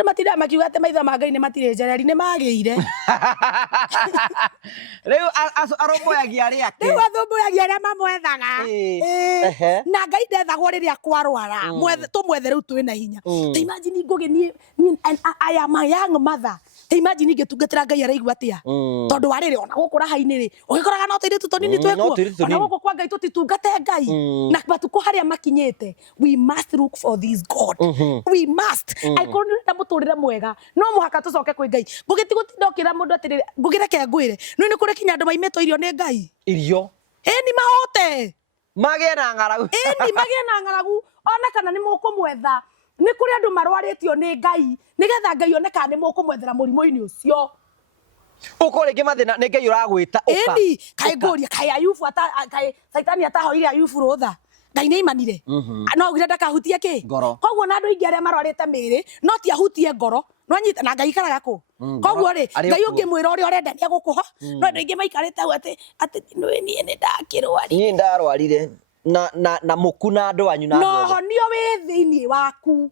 Andu matira makiuga ate maitho ma Ngai ni matire njereri ni magire. Riu aromboyagia ari ake. Riu athomboyagia aria mamwethaga. Na Ngai ndethagwo riria kwarwara. Tumwethe riu twina hinya. Imagine ngugi ni I am a young mother. Imagine ngitungatira Ngai araigua atia. Tondu warire ona gukura haini ri. Ugikoraga no tiri tutonini twekuo. Ona guku kwa Ngai tutitungate Ngai. Na batuko haria makinyete. We must look for this God. We must. I couldn't let muturire mwega. No muhaka tucoke kwi Ngai. Ngugiti gutindokira mundu atiri ngugire ke ngwire. No ni kuri kinya andu maimeto irio ni Ngai. Irio. Ni mahote. Magie na ngaragu. Ni magie na ngaragu. Ona kana ni mukumwetha. Ni kuri andu marwaritio ni Ngai. Nigetha Ngai oneka ni mukumwethera murimo-ini ucio. Uko rege mathina ni Ngai uragwita uka. Kai ngoria kai Ayubu kai Saitani atahoire Ayubu rutha. Ngai ni imanire. No ugire ndakahutie ki? Koguo na andu ingi aria marwarite miri, no ti ahutie ngoro. No anyita na Ngai ikaraga ku. Koguo ri Ngai ungimwira uri urenda ni agukuha. No andu ingi maikarite hau ati ni ndakirwari. Ni ndarwarire na mukuna andu anyu na no honio wi thiini waku.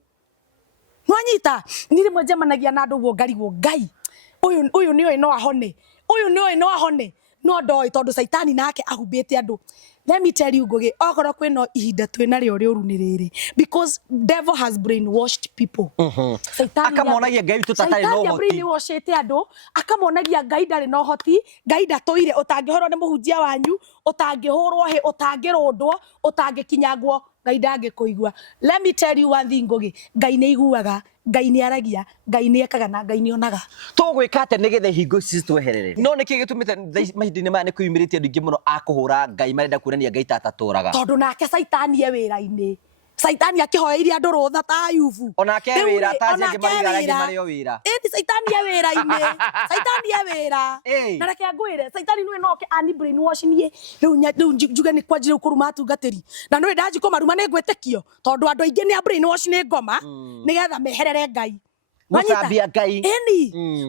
No anyita ni rimwe njemanagia na andu guo ngarigwo Ngai. Uyu ni no ahone. Uyu ni no ahone. No ndoi tondu Saitani nake ahumbite andu. Let me tell you ngugi okorwo kwino ihinda twina rio rioru ni riri because devil has brainwashed people. Saitani akamonagia Ngai tutatari no hoti. Brainwashete andu akamonagia Ngai ndari no hoti. Ngai ndatoire utangihorwo ni muhunjia wanyu, utangihurwo he, utangirundwo, utangikinyagwo, Ngai ndangikuigua. Let me tell you one thing ngugi Ngai ni iguaga, Ngai ni aragia, Ngai ni ekaga na Ngai ni onaga. Tugwika ate nigethe hingo ici tweherere. No niki gitumite mahindini ma ni kuyumiritie andu ingi muno akuhura Ngai marenda kuonania Ngai tataturaga. Tondu nake Saitani e wira-ini. Saitani akihoeire andu rutha ta Ayubu. Onake wira ta zingi marigaragi mario wira. Ni Saitani e wira-ini. Saitani e wira. Na reke ngwire Saitani nwe no ke ani brainwash nie. Riu njuge ni kwanjire ukuruma atungatiri. Na nwe ndaji kumaruma ni ngwetekio tondu andu aingi ni brainwash ni ngoma nigetha meherere Ngai. Musambia Ngai.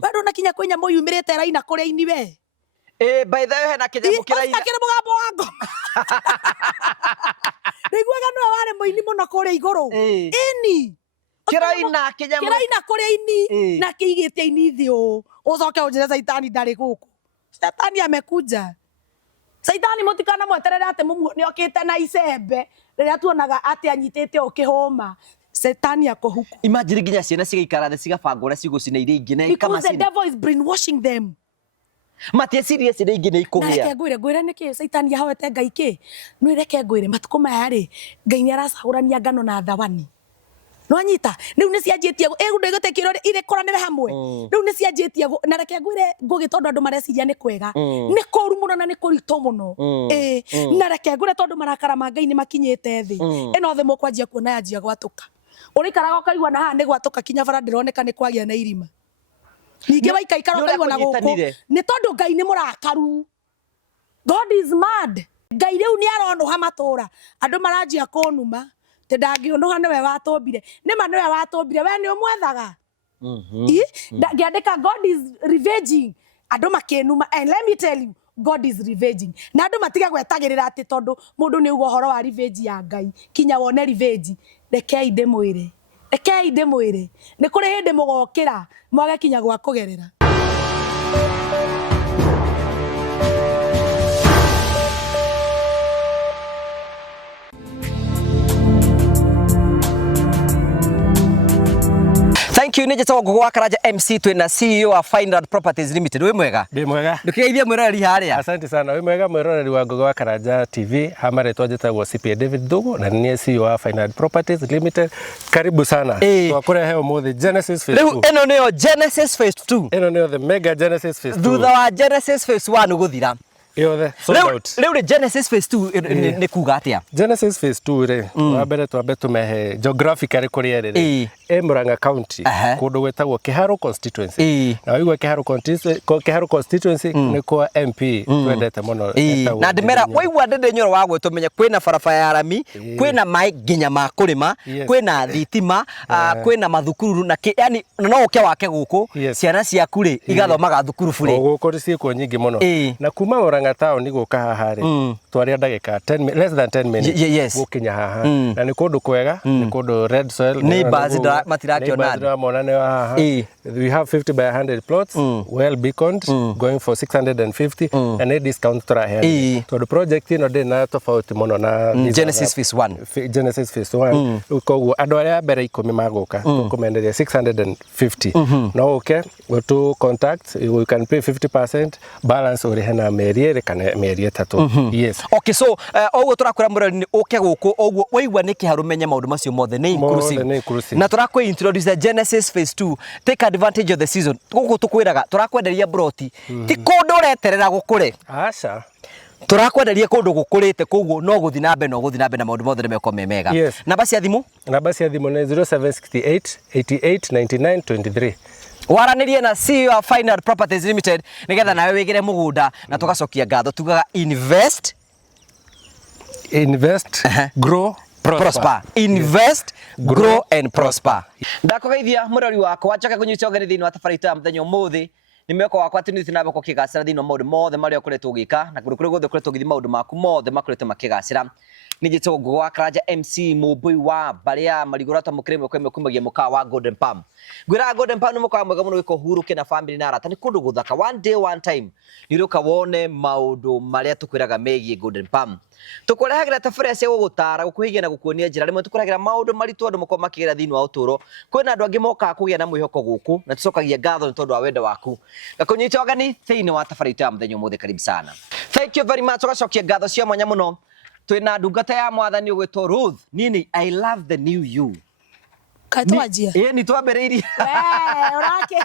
Wendo na kinya kwenya muyumirite raina kuria ini we. By the way na kinya mukiraina. Akire mugambo wa ngoma. Niguaga no ware muini muno kuria iguru. Kiraina kuria ini na kiigite ini thio. Ucoke unjire Saitani ndari guku. Saitani amekuja. Saitani mutikana mweterere ate ni okite na icembe riria tuonaga ate anyitite ukihoma. Saitani akuhuku. Imagine ginya ciana cigaikara the cigabanga uria cigucina iria ingi na because the devil is brainwashing them. Matia serious iria ingi ni ikugia. Reke ngwire niki Saitani yahoete Ngai ki? No reke ngwire matuko maya ri Ngai ni aracagurania ngano na thawani. No anyita riu ni cianjitie egu ndegete kiro ire koranire hamwe. Riu ni cianjitie na reke ngwire ngugi tondu andu mareciria ni kwega. Ni kuru muno na ni kurito muno. Na reke ngwire tondu marakara ma Ngai ni makinyete thi. Eno the mukwanjia kuona yanjia gwatuka. Urikaraga ukaigua na haha ni gwatuka kinya bara ndironeka ni kwagia na irima. Ningi waikaikara ukaigua na guku ni tondu Ngai ni murakaru. God is mad. Ngai riu ni aronuha matura andu maranjia kunuma te ndangionuha niwe watumbire ni ma niwe watumbire we ni umwethaga. Ngiandika God is revenging andu makinuma and let me tell you God is revenging. Na andu matiga gwetagirira ati tondu mundu ni ugo horo wa revenge ya Ngai kinya wone revenge. Rekei ndimwire ni kuri hindi mugokira mwage kinya gwa kugerera. Thank you. Nije tawo gogo wakaraja MC twina CEO wa Final Properties Limited. We mwega? Be mwega. Ndukigeithia mwiroreri haria. Asante sana. We mwega mwiroreri wa gogo wakaraja TV. Hamare twajeta wa CPA David Dogo na ni CEO wa Final Properties Limited. Karibu sana. Twakore heo muthi Genesis Phase 2. Eno niyo Genesis Phase 2. Eno niyo the mega Genesis Phase 2. Thutha wa Genesis Phase 1 guthira. Leo Genesis Phase 2 ni kuga atia? Genesis Phase 2 re wabere twambe tumehe geographically kuria riri Murang'a County kundu gwetagwo Kiharo constituency na wigwa Kiharo constituency ni kwa MP twendete muno na ndimera waigwa ndende nyoro wa gwetumenya kwina barabara ya rami kwina mai ginya ma kurima kwina thitima kwina mathukuru na yani no uke wake guku ciana ciaku ri igathomaga thukuru bure guku ri ciiko nyingi muno na kuma Murang'a town ni guka haha ri twari ndagika less than 10 minutes gukinya haha na ni kundu kwega ni kundu red soil neighbors matirakiona monane haha we have 50 by 100 plots well beaconed going for 650 and a discount turahe to the project ino ndina tofauti muno na Genesis phase 1 Genesis phase 1 koguo andu aria mbere 10 maguka tukumenderia 650 no okay go to contact you can pay 50% balance uri hena meri kana meri 3 yes okay so oguo turakwira murari uke guku oguo waigwa niki harumenye maundu macio mothe ni inclusive na turakwe introduce Genesis phase 2 take advantage of the season guku tukwiraga turakwenderia broti ti kundu ureterera gukure acha turakwenderia kundu gukurite koguo no guthi na mbe na maundu mothe meko memega namba cia thimu ni 0768 88 99 23 waranirie na CEO of Final Properties Limited nigetha nawe wigire mugunda na tugacokia ngatho tugaga invest grow prosper invest grow and prosper ndakugeithia murori wakwa wachoka kunyita ogeni thini wa tabarita mthenyo muthi nimeko wakwa ati nithi nabe kokigacira thini maundu mothe mari okuretwo gika na kuri gothe okuretwo githi maundu maku mothe makurete makigacira nijito ngwa Karaja MC mubui wa baria marigora ta mukireme kweme kumagia muka wa Golden Palm gwira Golden Palm muka mwega muno wiko huru kina family na arata ni kundu guthaka one day one time niruka wone maundu maria tukwiraga megie Golden Palm tukurehagira tabara cia gugutara gukuhigia na gukuonia njira rimwe tukurehagira maundu maritu andu mukoma makigira thini wa uturo kwina andu angi moka kugia na mwihoko guku na tucokagia ngatho ni tondu wa wendo waku gakunyita ogani thini wa tabarita ya mthenyo muthe karibu sana thank you very much tugacokia ngatho cia mwanya muno twina ndungata ya mwathani ugwitwo Ruth nini I love the new you katwajia ni twambiriirie orake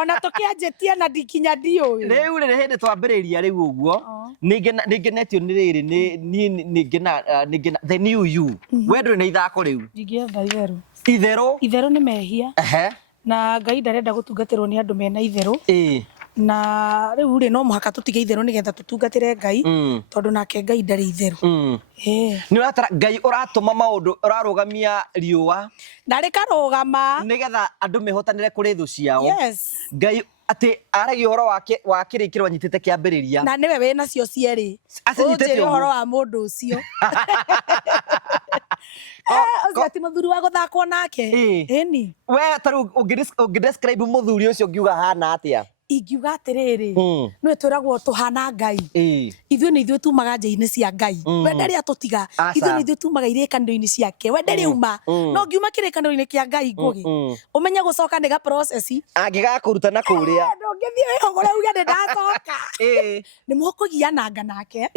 ona tokia jetia na dikinya dio riu ni hindi twambiriiria riu uguo ningenetio ni riri ningena the new you wendo ni ithako riu ndigetha itheru ni mehia na Ngai ndarenda gutungatirwo ni andu mena itheru na riu ri no muhaka tutige itheru nigetha tutungatire Ngai tondu nake Ngai ndari itheru ni uratara Ngai uratuma maundu urarugamia riua ndari karugama nigetha andu mehotanire kuri thu ciao Ngai ati aragi horo wa kirikiro nyitite kiambiriria na niwe we nacio cieri asinyitite horo wa mundu ucio ati muthuri wa guthakwo nake eni we taru ungidescribe muthuri ucio ngiuga hana atia ingiuga atiriri nwe twiragwo tuhana Ngai ithuĩ nĩ ithuĩ tumaga nja-inĩ cia Ngai we ndarĩ atũtiga ithuĩ nĩ ithuĩ tumaga irĩkanĩro-inĩ ciake we ndarĩ uma no ngiuma kĩrĩkanĩro-inĩ kĩa Ngai ngũgĩ ũmenye gũcoka nĩ ga process angĩgakũruta na kũrĩa ndũngĩthiĩ wĩhũgũre uge nĩ ndacoka nĩ mũkũgiananga nake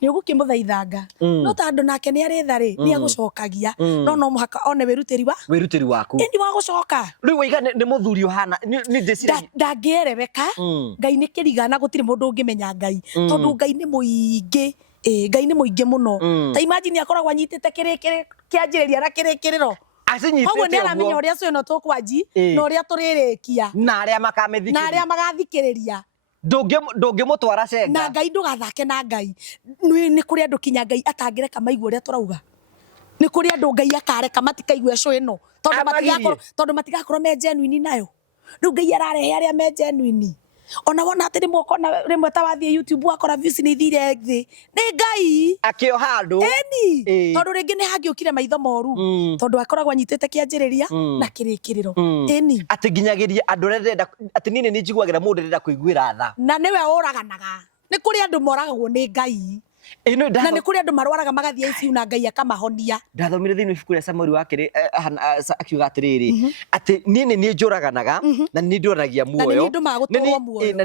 nĩ ũgũkĩmũthaithanga no tondũ nake nĩ arĩ tharĩ nĩ agũcokagia no mũhaka one wĩrutĩri waku ĩndi wa gũcoka rĩu waiga nĩ mũthuri ũhana nĩ ndĩciragia ndangĩereweka Ngai nĩ kĩriga na gũtirĩ mũndũ ũngĩmenya Ngai tondũ Ngai nĩ mũingĩ Ngai nĩ mũingĩ mũno ta imagine akoragwo anyitĩte kĩanjĩrĩria na kĩrĩkĩrĩro koguo nĩ aramenya ũrĩa cũĩ no tũkwanji na ũrĩa tũrĩrĩkia na arĩa magathikĩrĩria ndũngĩmũtwara cenga na Ngai ndũgathake na Ngai nĩ kũrĩ andũ kinya Ngai atangĩreka maigua ũrĩa tũrauga nĩ kũrĩ andũ Ngai akareka matikaigua cũĩ no tondũ matigakorwo me genuine nayo rĩu Ngai ararehe arĩa me genuine ona wona atĩ rĩmwe ta wathiĩ YouTube wakora views nĩ ithire thĩ nĩ Ngai akĩoha andũ tondũ rĩngĩ nĩ hangĩũkire maitho moru tondũ akoragwo anyitĩte kĩanjĩrĩria na kĩrĩkĩrĩro atĩ nginyagĩria andũ arĩa ndĩrenda atĩ niĩ nĩ njiguagĩra mũndũ ndĩrenda kũiguĩra tha na nĩwe ũraganaga nĩ kũrĩ andũ moragagwo nĩ Ngai na nĩ kũrĩ andũ marwaraga magathiĩ ICU na Ngai akamahonia ndathomire thĩinĩ ibuku rĩa Samueli wa kerĩ akiuga atĩrĩrĩ atĩ niĩ nĩ njũraganaga na nĩ ndũranagia muoyo na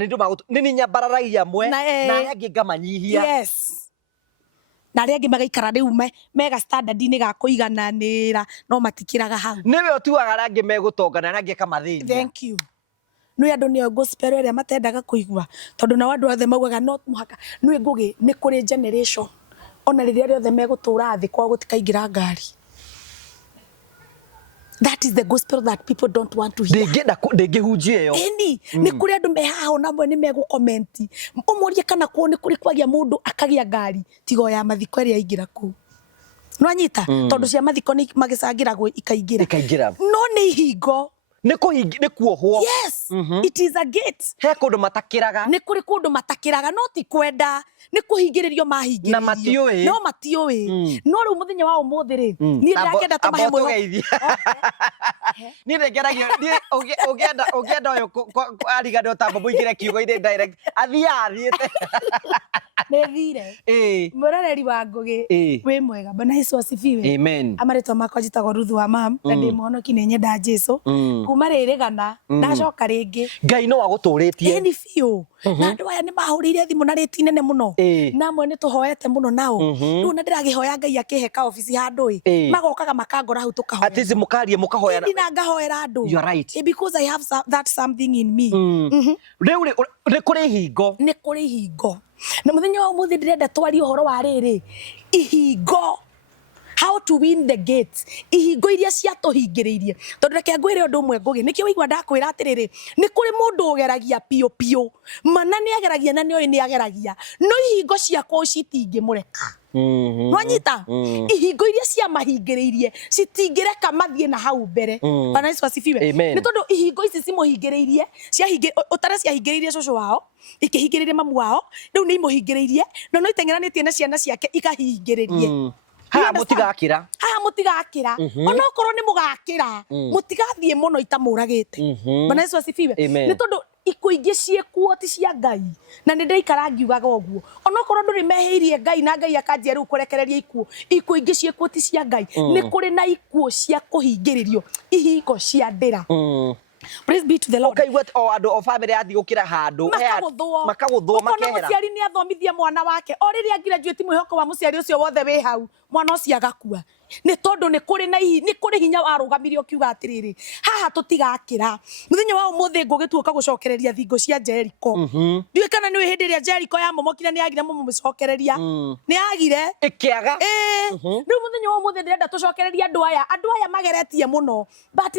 nĩ nyambararagia mwe na arĩa angĩ ngamanyihia na arĩa angĩ magaikara rĩu mega standard-inĩ ga kũigananĩra no matikĩraga hau nĩwe ũtuaga arĩa angĩ megũtongana arĩa angĩ akamathĩnia thank you nĩ andũ nĩo gospel ĩrĩa matendaga kũigua tondũ na andũ othe maugaga no mũhaka nĩ ngũgĩ nĩ kũrĩ generation ona rĩrĩa rĩothe megũtũra thĩ kwa gũtikaingĩra ngari that is the gospel that people don't want to hear ndĩngĩhunjia ĩyo nĩ kũrĩ andũ mehaho namwe nĩ megũkomenti ũmũrie kana kwao nĩ kũrĩ kwagĩa mũndũ akagĩa ngari tigo ya mathiko ĩrĩa aingĩra kũu no anyita tondũ cia mathiko nĩ magĩcangĩragwo ikaingĩra no nĩ ihingo nĩ kuohwo. Yes, it is a gate. He kũndũ matakĩraga. Nĩ kũrĩ kũndũ matakĩraga, no ti kwenda, nĩ kũhingĩrĩrio mahingĩrĩrio. Na matiũĩ. No matiũĩ. No rĩu mũthenya wa ũmũthĩ rĩ, niĩ ndĩrakĩenda tũmahe mwĩhoko. Niĩ nĩngeragio, ũngĩenda ũyũ ariganĩrwo tamba mũingĩre kiugo-inĩ direct, athiĩte. Nĩ thire. Mũroreri wa Ngũgĩ wĩ mwega. Bwana Yesu asifiwe. Amen. Amarĩtwa makwa njĩtagwo Ruth wa mam, na ndĩ mũhonoki nĩ nyenda Jesũ. Kuma rĩrĩgana, ndacoka rĩngĩ. Ngai no agũtũrĩtie. Ĩni biũ. Na andũ aya nĩ mahũrĩire thimũ na rĩti nene mũno. Na amwe nĩ tũhoete mũno nao. Rĩu na ndĩragĩhoya Ngai akĩhe ka ofici handũ magokaga makangora hau tũkahoya. At least mũkaria mũkahoya. Ĩni na ngahoera andũ. You are right. Because I have that something in me. Rĩu nĩ kũrĩ hingo. Nĩ kũrĩ hingo. Na mũthenya wa ũmũthĩ ndĩrenda twarie ũhoro wa rĩrĩ, ihingo, how to win the gates, ihingo iria ciatũhingĩrĩirie. Tondũ reke ngwĩre ũndũ ũmwe Ngũgĩ, nĩkĩo waigua ndakwĩra atĩrĩrĩ, nĩ kũrĩ mũndũ ũgeragia piũ piũ, mana nĩ ageragia na nĩoĩ nĩ ageragia, no ihingo ciakwa citingĩmũreka. Nwanyita, ihingo iria ciamahingĩrĩirie citingĩreka mathiĩ na hau mbere. Bwana Yesu asifiwe. Nĩ tondũ ihingo ici cimũhingĩrĩirie, ũtara ciahingĩrĩirie cũcũ wao, ikĩhingĩrĩirie mamu wao, rĩu nĩ imũhingĩrĩirie, no iteng'eranĩtie na ciana ciake ikahingĩrĩrie. Haha mũtigakĩra. Haha mũtigakĩra. Ona okorwo nĩ mũgakĩra, mũtigathiĩ mũno itamũragĩte. Bwana Yesu asifiwe. Nĩ tondũ ikuũ ingĩ ciĩkuo ti cia Ngai. Na nĩ ndaikara ngiugaga ũguo. Ona okorwo ndũrĩ mehĩirie Ngai na Ngai akanjia rĩu kũrekereria ikuũ. Ikuũ ingĩ ciĩkuo ti cia Ngai. Nĩ kũrĩ na ikuũ cia kũhingĩrĩrio. Ihingo cia ndĩra. Praise be to the Lord. Okay, what andũ o family yathi gũkĩra handũ makagũthwo makehera. Mũciari nĩ athomithia mwana wake. O rĩrĩa graduate mwĩhoko wa mũciari ũcio wothe wĩ hau, mwana ũcio agakua. Nĩ tondũ nĩ kũrĩ hinya warũgamirio kiuga atĩrĩrĩ, haha tũtigakĩra. Mũthenya wa ũmũthĩ Ngũgĩtuĩka gũcokereria thingo cia Jericho. Ndiũĩ kana nĩ hĩndĩ ĩrĩa Jericho yamomokire nĩ yagire mũmũcokereria. Nĩ yagire ĩkĩaga. Rĩu mũthenya wa ũmũthĩ ndĩrenda tũcokereria andũ aya mageretie mũno, but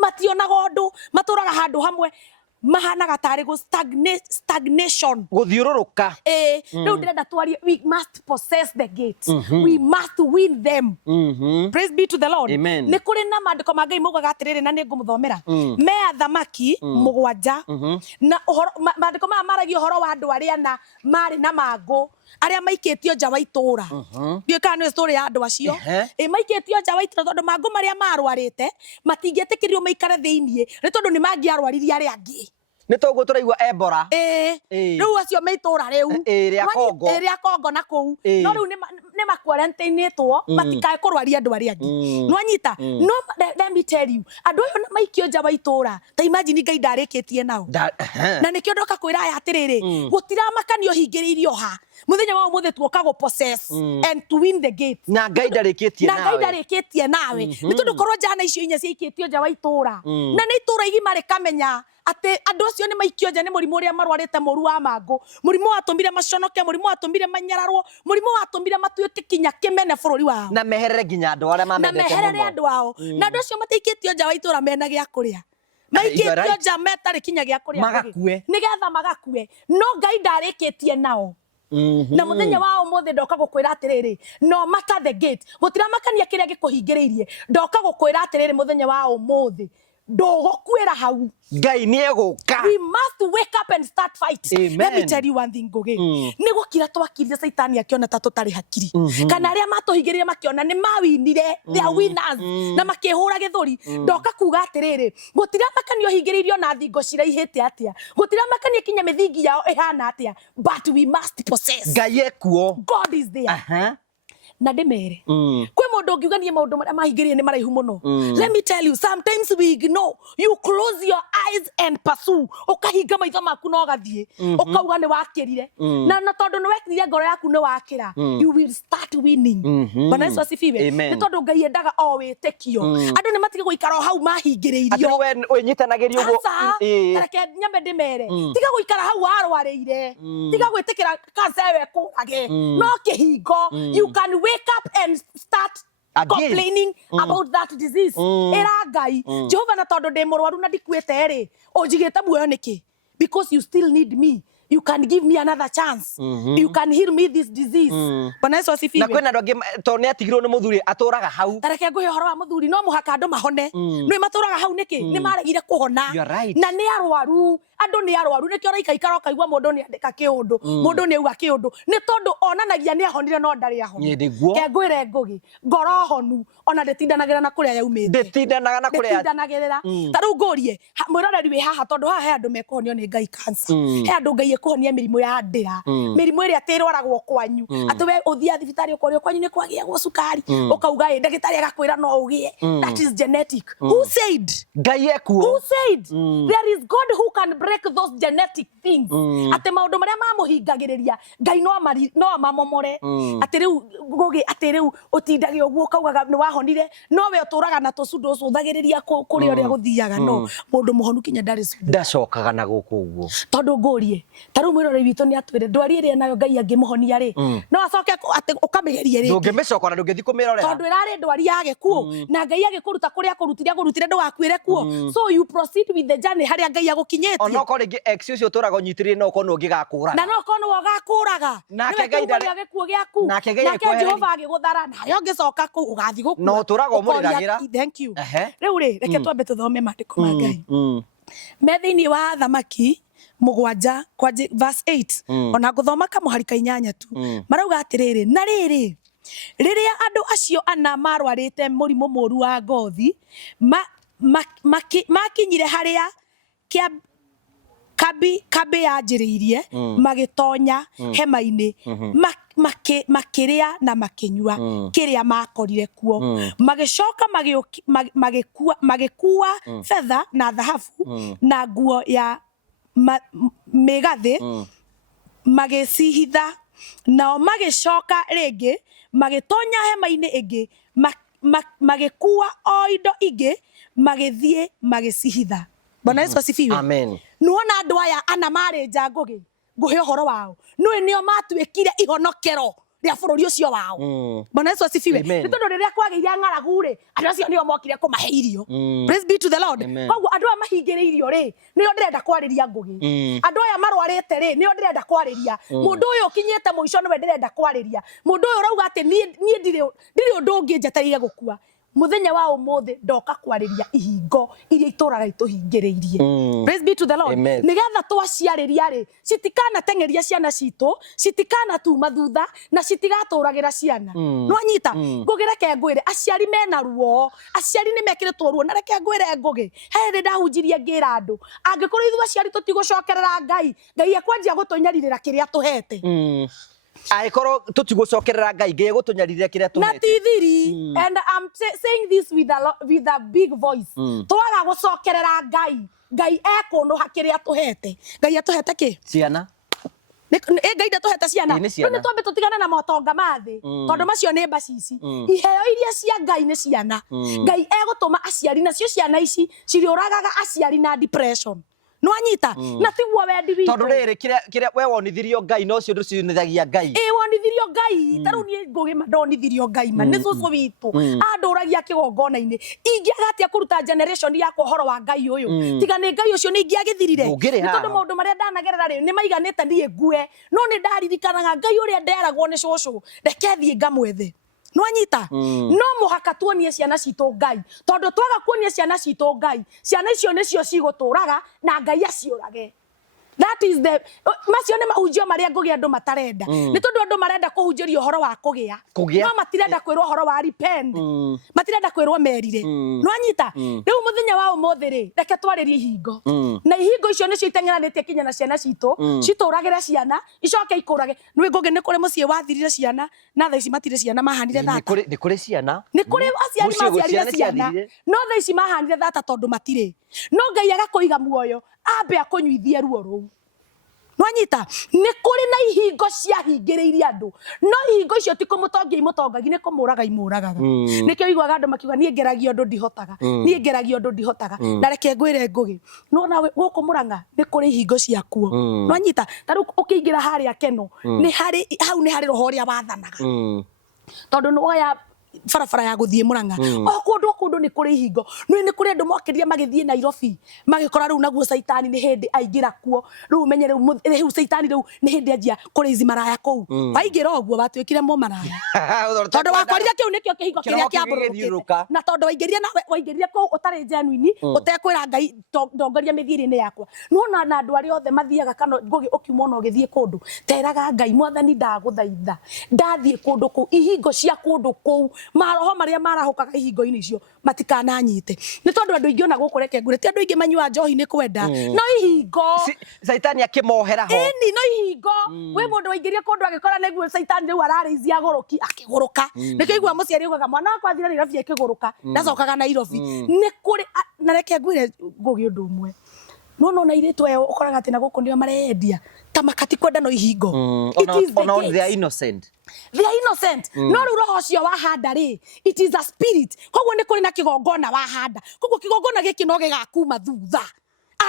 mationaga ũndũ, matũraga handũ hamwe, mahanaga tarĩ stagnation. Gũthiũrũrũka. Rĩu ndĩrenda twarie, we must possess the gates. We must win them. Praise be to the Lord. Nĩ kũrĩ na maandĩko ma Ngai maugaga atĩrĩrĩ, na nĩ ngũmũthomera. Me athamaki mũgwanja, na maandĩko maya maragia ũhoro wa andũ arĩa na marĩ na mangũ, arĩa maikĩtio nja wa itũũra. Ndiũĩ kana nĩ story ya andũ acio. Maikĩtio nja wa itũũra tondũ mangũ marĩa marwarĩte matingĩetĩkĩrio maikare thĩiniĩ, nĩ tondũ nĩ mangĩarwaririe arĩa angĩ. Nĩ tũguo tũraigua Ebola. Rĩu acio me itũũra rĩu. Rĩa Kongo na kũu. No rĩu nĩ makwarantĩinĩtwo matikae kũrwaria andũ arĩa angĩ. Nwanyita, no let me tell you, andũ ayo maikio nja wa itũũra, ta imagine Ngai ndarĩkĩtie nao. Na nĩkĩo ndoka kwĩra aya atĩrĩrĩ, gũtiramakanio hingĩrĩirio ha. Mũthenya wa ũmũthĩ tuoka gũ possess and to win the gate. Na Ngai ndarĩkĩtie nawe. Na Ngai ndarĩkĩtie nawe. Nĩ tondũ korwo njana icio inya ciaikĩtio nja wa itũũra, na nĩ itũũra igima rĩkamenya atĩ andũ acio nĩ maikio nja nĩ mũrimũ ũrĩa marwarĩte mũru wa mangũ, mũrimũ watũmire maconoke, mũrimũ watũmire manyararwo, mũrimũ watũmire matuĩke kinya kĩmene bũrũri wao, na meherere nginya andũ arĩa mamendete mũno, na meherere andũ ao. Na andũ acio mataikĩtio nja wa itũũra mena gĩa kũrĩa, maikĩtio nja metarĩ kinya gĩa kũrĩa magakue, nĩgetha magakue. No Ngai ndarĩkĩtie nao. Na mũthenya wa ũmũthĩ ndoka gũkwĩra atĩrĩrĩ, no matter the gate, gũtiramakania kĩrĩa gĩkũhingĩrĩirie, ndoka gũkwĩra atĩrĩrĩ mũthenya wa ũmũthĩ ndũgũkuĩra hau. Ngai nĩ egũka. We must wake up and start fight. Let me tell you one thing, Ngũgĩ. Nĩ gũkira twakirie Saitani akĩona ta tũtarĩ hakiri. Kana arĩa matũhingĩrĩire makĩona nĩ mawinire, they are winners, na makĩhũra gĩthũri. Ndoka kuga atĩrĩrĩ, gũtiramakanio hingĩrĩirio na thingo ciraihĩte atĩa, gũtiramakanio kinya mĩthingi yao ĩhana atĩa, but we must possess. Ngai ekuo. God is there. Na ndemere kwĩ mũndũ ũngiugania maũndũ marĩa mahingĩrĩire nĩ maraihu mũno. Let me tell you, sometimes we ignore. You close your eyes and pursue. Ũkahinga maitho maku na ũgathiĩ, ũkauga nĩ wakĩrire, na tondũ nĩ wekirire ngoro yaku nĩ wakĩra, you will start winning. Bwana Yesu asifiwe. Nĩ tondũ Ngai endaga o wĩtĩkio. Andũ nĩ matige gũikara o hau mahingĩrĩirio. Atĩ we ũnyitanagĩrio ũguo. Reke nyambe ndĩmere, tiga gũikara hau warwarĩire, tiga gwĩtĩkĩra kanca ĩyo ĩkũrage. No kĩhingo, you can wake up and start complaining about that disease. Era Ngai, Jehova, na tondũ ndĩ mũrwaru na ndikuĩte rĩ, ũnjigĩte muoyo nĩkĩ? Because you still need me. you can give me another chance. You can heal me this disease. Bwana Yesu asifiwe. Na kwena andu angi to ni atigirwo ni muthuri aturaga hau. Tareke nguhe horo wa muthuri no muhaka andu mahone. Nĩ maturaga hau niki nĩ maregire kuhona. Na nĩ arwaru. Andu nĩ arwaru nĩkĩo raikaikara ũkaigua mũndũ nĩ andĩka kĩũndũ. Mũndũ nĩ auga kĩũndũ. Nĩ tondũ onanagia nĩ ahonire no ndarĩ ahona. Ke ngwĩre ngugi ngoro honu ona ndĩtindanagĩra na kũrĩa yaumĩte. Ndĩtindanaga na kũrĩa. Ndĩtindanagĩra. Ta rĩu ngũrie mwĩroreri wĩ haha tondũ haha he andũ mekũhonio nĩ Ngai cancer. He andũ Ngai ekũhonia mĩrimũ ya ndĩra. Mĩrimũ ĩrĩa tĩrwaragwo kwanyu. Atĩ we ũthia thibitarĩ ũkorio kwanyu nĩ kwagĩagwo cukari. Ũkauga ndagĩtarĩ agakwĩra no ũgĩe. That is genetic. Who said? Ngai ekuo. Who said? There is God who can break those genetic things. Atĩ maũndũ marĩa mamũhingagĩrĩria Ngai no amamomore. Atĩ rĩu ngugi atĩ rĩu ũtindage ũguo ukaugaga nĩ wahonire no we ũtũraga na tũcundu ũcũthagĩrĩria kũrĩa ũrĩa gũthiaga no mũndũ mũhonu kinya ndarĩ cundu ndacokaga na gũkũ ũguo tondũ ngũrie ta rĩu mwĩroreri witũ nĩ atwĩre ndwari ĩrĩa nayo Ngai angĩmũhonia rĩ no acoke atĩ ũkamĩgerie rĩ ndũngĩmĩcoka na ndũngĩthi kũmĩrorera tondũ ĩrarĩ ndwari yage kuo na Ngai agĩkũruta kũrĩa akũrutire ndũgakuĩre kuo so you proceed with the journey harĩa Ngai agũkinyĩtie ona korwo rĩngĩ ex ũcio ũtũraga ũnyitĩrĩire no korwo ũngĩgakũraga na no korwo ũgakũraga nake Ngai ndarĩ gĩkuũ gĩaku nake Jehova agĩgũthara nayo ũngĩcoka kũu ũgathi gũkua no ũtũraga ũmũrĩragĩra thank you rĩu rĩ reke twambe tũthome maandĩko ma Ngai me thĩinĩ wa Thamaki 7 kwa verse 8 ona ngũthoma kamũhari ka 8 tu marauga atĩrĩrĩ na rĩrĩ rĩrĩa andũ acio ana marwarĩte mũrimũ mũru wa ngothi makinyire harĩa kambi yanjĩrĩirie magĩtonya hema-inĩ makĩrĩa na makĩnyua kĩrĩa makorire kuo magĩcoka magĩkua betha na thahabu na nguo ya mĩgathĩ magĩcihitha nao magĩcoka rĩngĩ magĩtonya hema-inĩ ĩngĩ magĩkua o indo ingĩ magĩthiĩ magĩcihitha. Bwana Yesu asifiwe. Amen. Nuona andũ aya ana marĩ nja ngũgĩ ngũhe ũhoro wao nĩo matuĩkire ihonokero rĩa bũrũri ũcio wao. Bwana Yesu asifiwe. Nĩ tondũ rĩrĩa kwagĩire ng'aragu rĩ andũ acio nĩo mokire kũmahe irio. Praise be to the Lord. Koguo andũ aya mahingĩre irio rĩ nĩo ndĩrenda kwarĩria ngũgĩ. Andũ aya marwarĩte rĩ nĩo ndĩrenda kwarĩria. Mũndũ ũyũ ũkinyĩte mũico nĩwe ndĩrenda kwarĩria. Mũndũ ũyũ ũrauga atĩ niĩ ndirĩ ũndũ ũngĩ njetereire gũkua. Muthenya wa umuthi ndoka kwarĩria ihingo iria itũraga itũhingĩrĩirie. Praise be to the Lord. Nigetha twaciarĩria rĩ citikanateng'eria ciana citũ citikanatuma thutha na citigatũragĩra ciana. No anyita ngũgĩ reke ngwĩre aciari mena ruo aciari nĩ mekĩrĩtwo ruo na reke ngwĩre ngũgĩ he ndahunjirie ngĩra andũ angĩkorwo ithuĩ aciari tũtigũcokerera Ngai ekwanjia gũtũnyarirĩra kĩrĩa tũhete. Aikorwo tutigũcokerera Ngai gũtũnyarire kĩrĩa tũhete. Na tithiri and I'm saying this with a big voice. Twaga gũcokerera Ngai ekũnũha kĩrĩa tũhete. Ngai atũhete kĩ? Ciana. Ngai ndatũhete ciana. Nĩ twambe tũtigane na motonga mathĩ tondũ macio nĩ mbacici. Iheo iria cia Ngai nĩ ciana. Ngai egũtũma aciari nacio ciana ici cirĩũragaga aciari na depression. No anyita na tiguo wendi witũ tondũ rĩrĩ kĩrĩa we wonithirio Ngai no cio ndũcinithagia Ngai wonithirio Ngai ta rĩu niĩ ngũgĩ ndonithirio Ngai ma nĩ cũcũ witũ andũragia kĩgongona-inĩ ingĩaga atĩa kũruta generation yakwa ũhoro wa Ngai ũyũ tiga nĩ Ngai ũcio nĩ ingĩagĩthirire nĩ tondũ maũndũ marĩa ndanagerera rĩ nĩ maiganĩte niĩ ngue no nĩ ndaririkanaga Ngai ũrĩa nderagwo nĩ cũcũ reke thiĩ ngamwethe. No anyita no mũhaka tuonie ciana citũ Ngai tondũ twaga kuonia ciana citũ Ngai ciana icio nĩcio cigũtũraga na Ngai aciũrage. That is the macio nĩ mahunjio marĩa ngũgĩ andũ matarenda nĩ tondũ andũ marenda kũhunjĩrio ũhoro wa kũgĩa no matirenda kwĩrwo ũhoro wa repent matirenda kwĩrwo merire. No anyita rĩu mũthenya wa ũmũthĩ rĩ reke twarĩrie ihingo na ihingo icio nĩcio itengeranĩtie kinya na ciana citũ citũragĩre ciana icoke ikũrage. Nĩ ngũgĩ nĩ kũrĩ mũciĩ wathirire ciana na thaa ici matirĩ ciana mahanire thata. Nĩ kũrĩ ciana nĩ kũrĩ aciari maciarire ciana no thaa ici mahanire thata tondũ matirĩ. No Ngai agakũiga muoyo ambe akũnyuithie ruo rũu. No anyita nĩ kũrĩ na ihingo ciahingĩrĩirie andũ no ihingo icio ti kũmũtongia imũtongagia nĩ kũmũraga imũragaga. Nĩkĩo iguaga andũ makiuga niĩ ngeragia ũndũ ndihotaga na reke ngwĩre ngũgĩ no nawe gũkũ Mũrang'a nĩ kũrĩ ihingo ciakuo. No anyita ta rĩu ũkĩingĩra harĩa Keno hau nĩ harĩ roho ũrĩa wathanaga tondũ nĩ woya barabara ya guthie Murang'a o kundu ni kuri hingo ni kuri andu mokiria magithie Nairobi magikora riu naguo Saitani ni hindi aingira kuo riu menye riu Saitani riu ni hindi anjia kurizi maraya kuu waingira oguo watwikire mo maraya tondu wakorire kiu nikio kihingo kiria kiambururukite na tondu waingirire kuu utari genuine utekwira Ngai ndongoria mithiire-ini yakwa nuona na andu aria othe mathiaga kana Ngugi ukiuma no githie kundu teraga Ngai Mwathani ndaguthaitha ndathie kundu kuu ihingo cia kundu kuu maroho maria marahukaga ihingo-ini icio matikananyite ni tondu andu ingi ona guku reke ngure ti andu ingi manyua njohi ni kwenda no ihingo Saitani akimohera ho eni no ihingo we mundu waingirie kundu agikora niguo Saitani riu arareizia guruki akiguruka nikio igua muciari ugaga mwana wakwa athire Nairobi akiguruka ndacokaga Nairobi ni kuri na reke ngwire Ngugi undu umwe no na iritu eyo ukoraga ati na guku ndio marendia tamakati kwenda no ihingo they are innocent. They are innocent. No roho cio wahanda ri. It is a spirit. Koguo ni kuri na kigongona wahanda. Koguo kigongona giki no gigakuma thutha.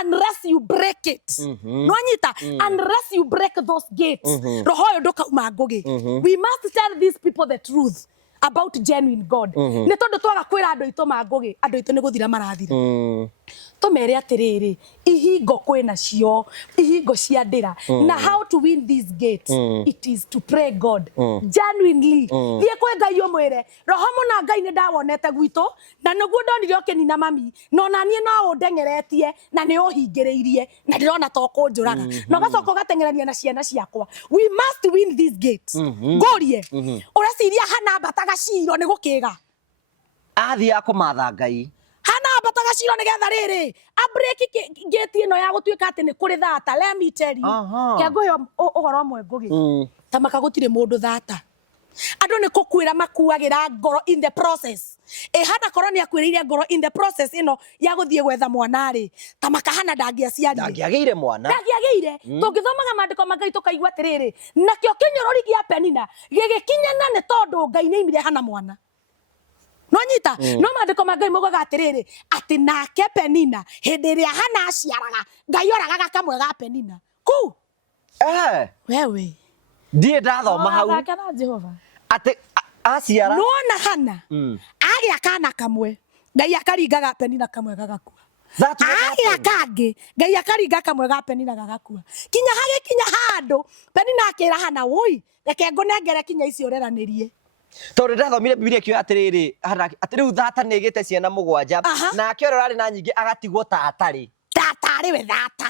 Unless you break it. No anyita. Unless you break those gates. Roho yo ndukauma Ngugi. We must tell these people the truth about genuine God. Ni tondu twaga kwira andu itu ma Ngugi, andu itu ni guthira marathira. Tumere atiriri ihingo kwina cio ihingo cia ndira na how to win these gates it is to pray God genuinely thie kwe Ngai umwire roho muna Ngai ni ndawonete gwito na niguo ndonire okenina mami no na nie no undengeretie na ni uhingireirie na ndirona to kunjuraga no gacoka gatengerania na ciana ciakwa we must win these gates ngorie ureciria hana bataga ciro ni gukiga athi akumatha Ngai hana bataga ciro nigetha riri a break gate ino ya gutwika ati ni kuri thata let me tell you ke Ngugi uhoro mwe Ngugi tamaka gutire mundu thata andu ni kukwira makuagira ngoro in the process hana koroni akwiriire ngoro in the process ino ya guthie gwetha mwana ri tamaka hana ndagiageire mwana tungithomaga mandiko magai tukaigua atiriri nakio kinyorori gia Penina gigikinyana ni tondu Ngai ni imire hana mwana no nyita no mandiko magai mugaga atiriri ati nake Penina hindi ria hana aciaraga Ngai oraga kamwe ga Penina ku wewe die ndathoma hau kana Jehova ati aciara no na hana agia kana kamwe Ngai akaringaga Penina kamwe gagakua agia kangi Ngai akaringa kamwe ga Penina gagakua kinya handu Penina akira hana woi reke ngunengere kinya icio reranirie tondu ndathomire Biblia kio atiriri atiriu thata nigite ciana mugwanja na akio rari na nyingi agatigwo tatari we thata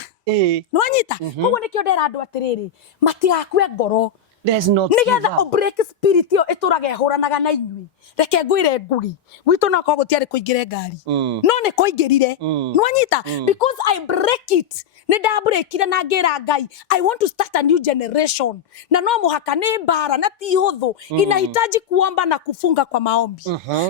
no anyita koguo nikio ndera andu atiriri matigakue ngoro nigetha break spirit yo iturage huranaga na inyui reke ngwire Ngugi gwitu no ko gutiari kuingire ngari no ni koingirire no anyita because I break it ni nda breakire na ngira Ngai I want to start a new generation na no muhaka ni mbara na ti huthu inahitaji kuomba na kufunga kwa maombi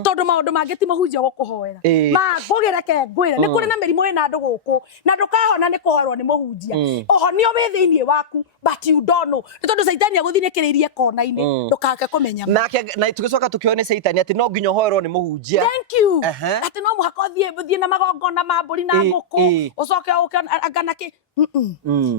tondu maundu mangeti mahunjia gukuhoera ma Ngugi reke ngwire ni kuri na mirimu ina andu guku na ndukahona ni kuhorwo ni muhunjia oho nio we thiini waku but you don't know tondu Saitani aguthinikiririe kona-ini ndukake kumenya na tugicoka tukione Saitani ati no nginya hoerwo ni muhunjia thank you ati no muhaka thie na magongona ma mburi na nguku ucoke ukana ki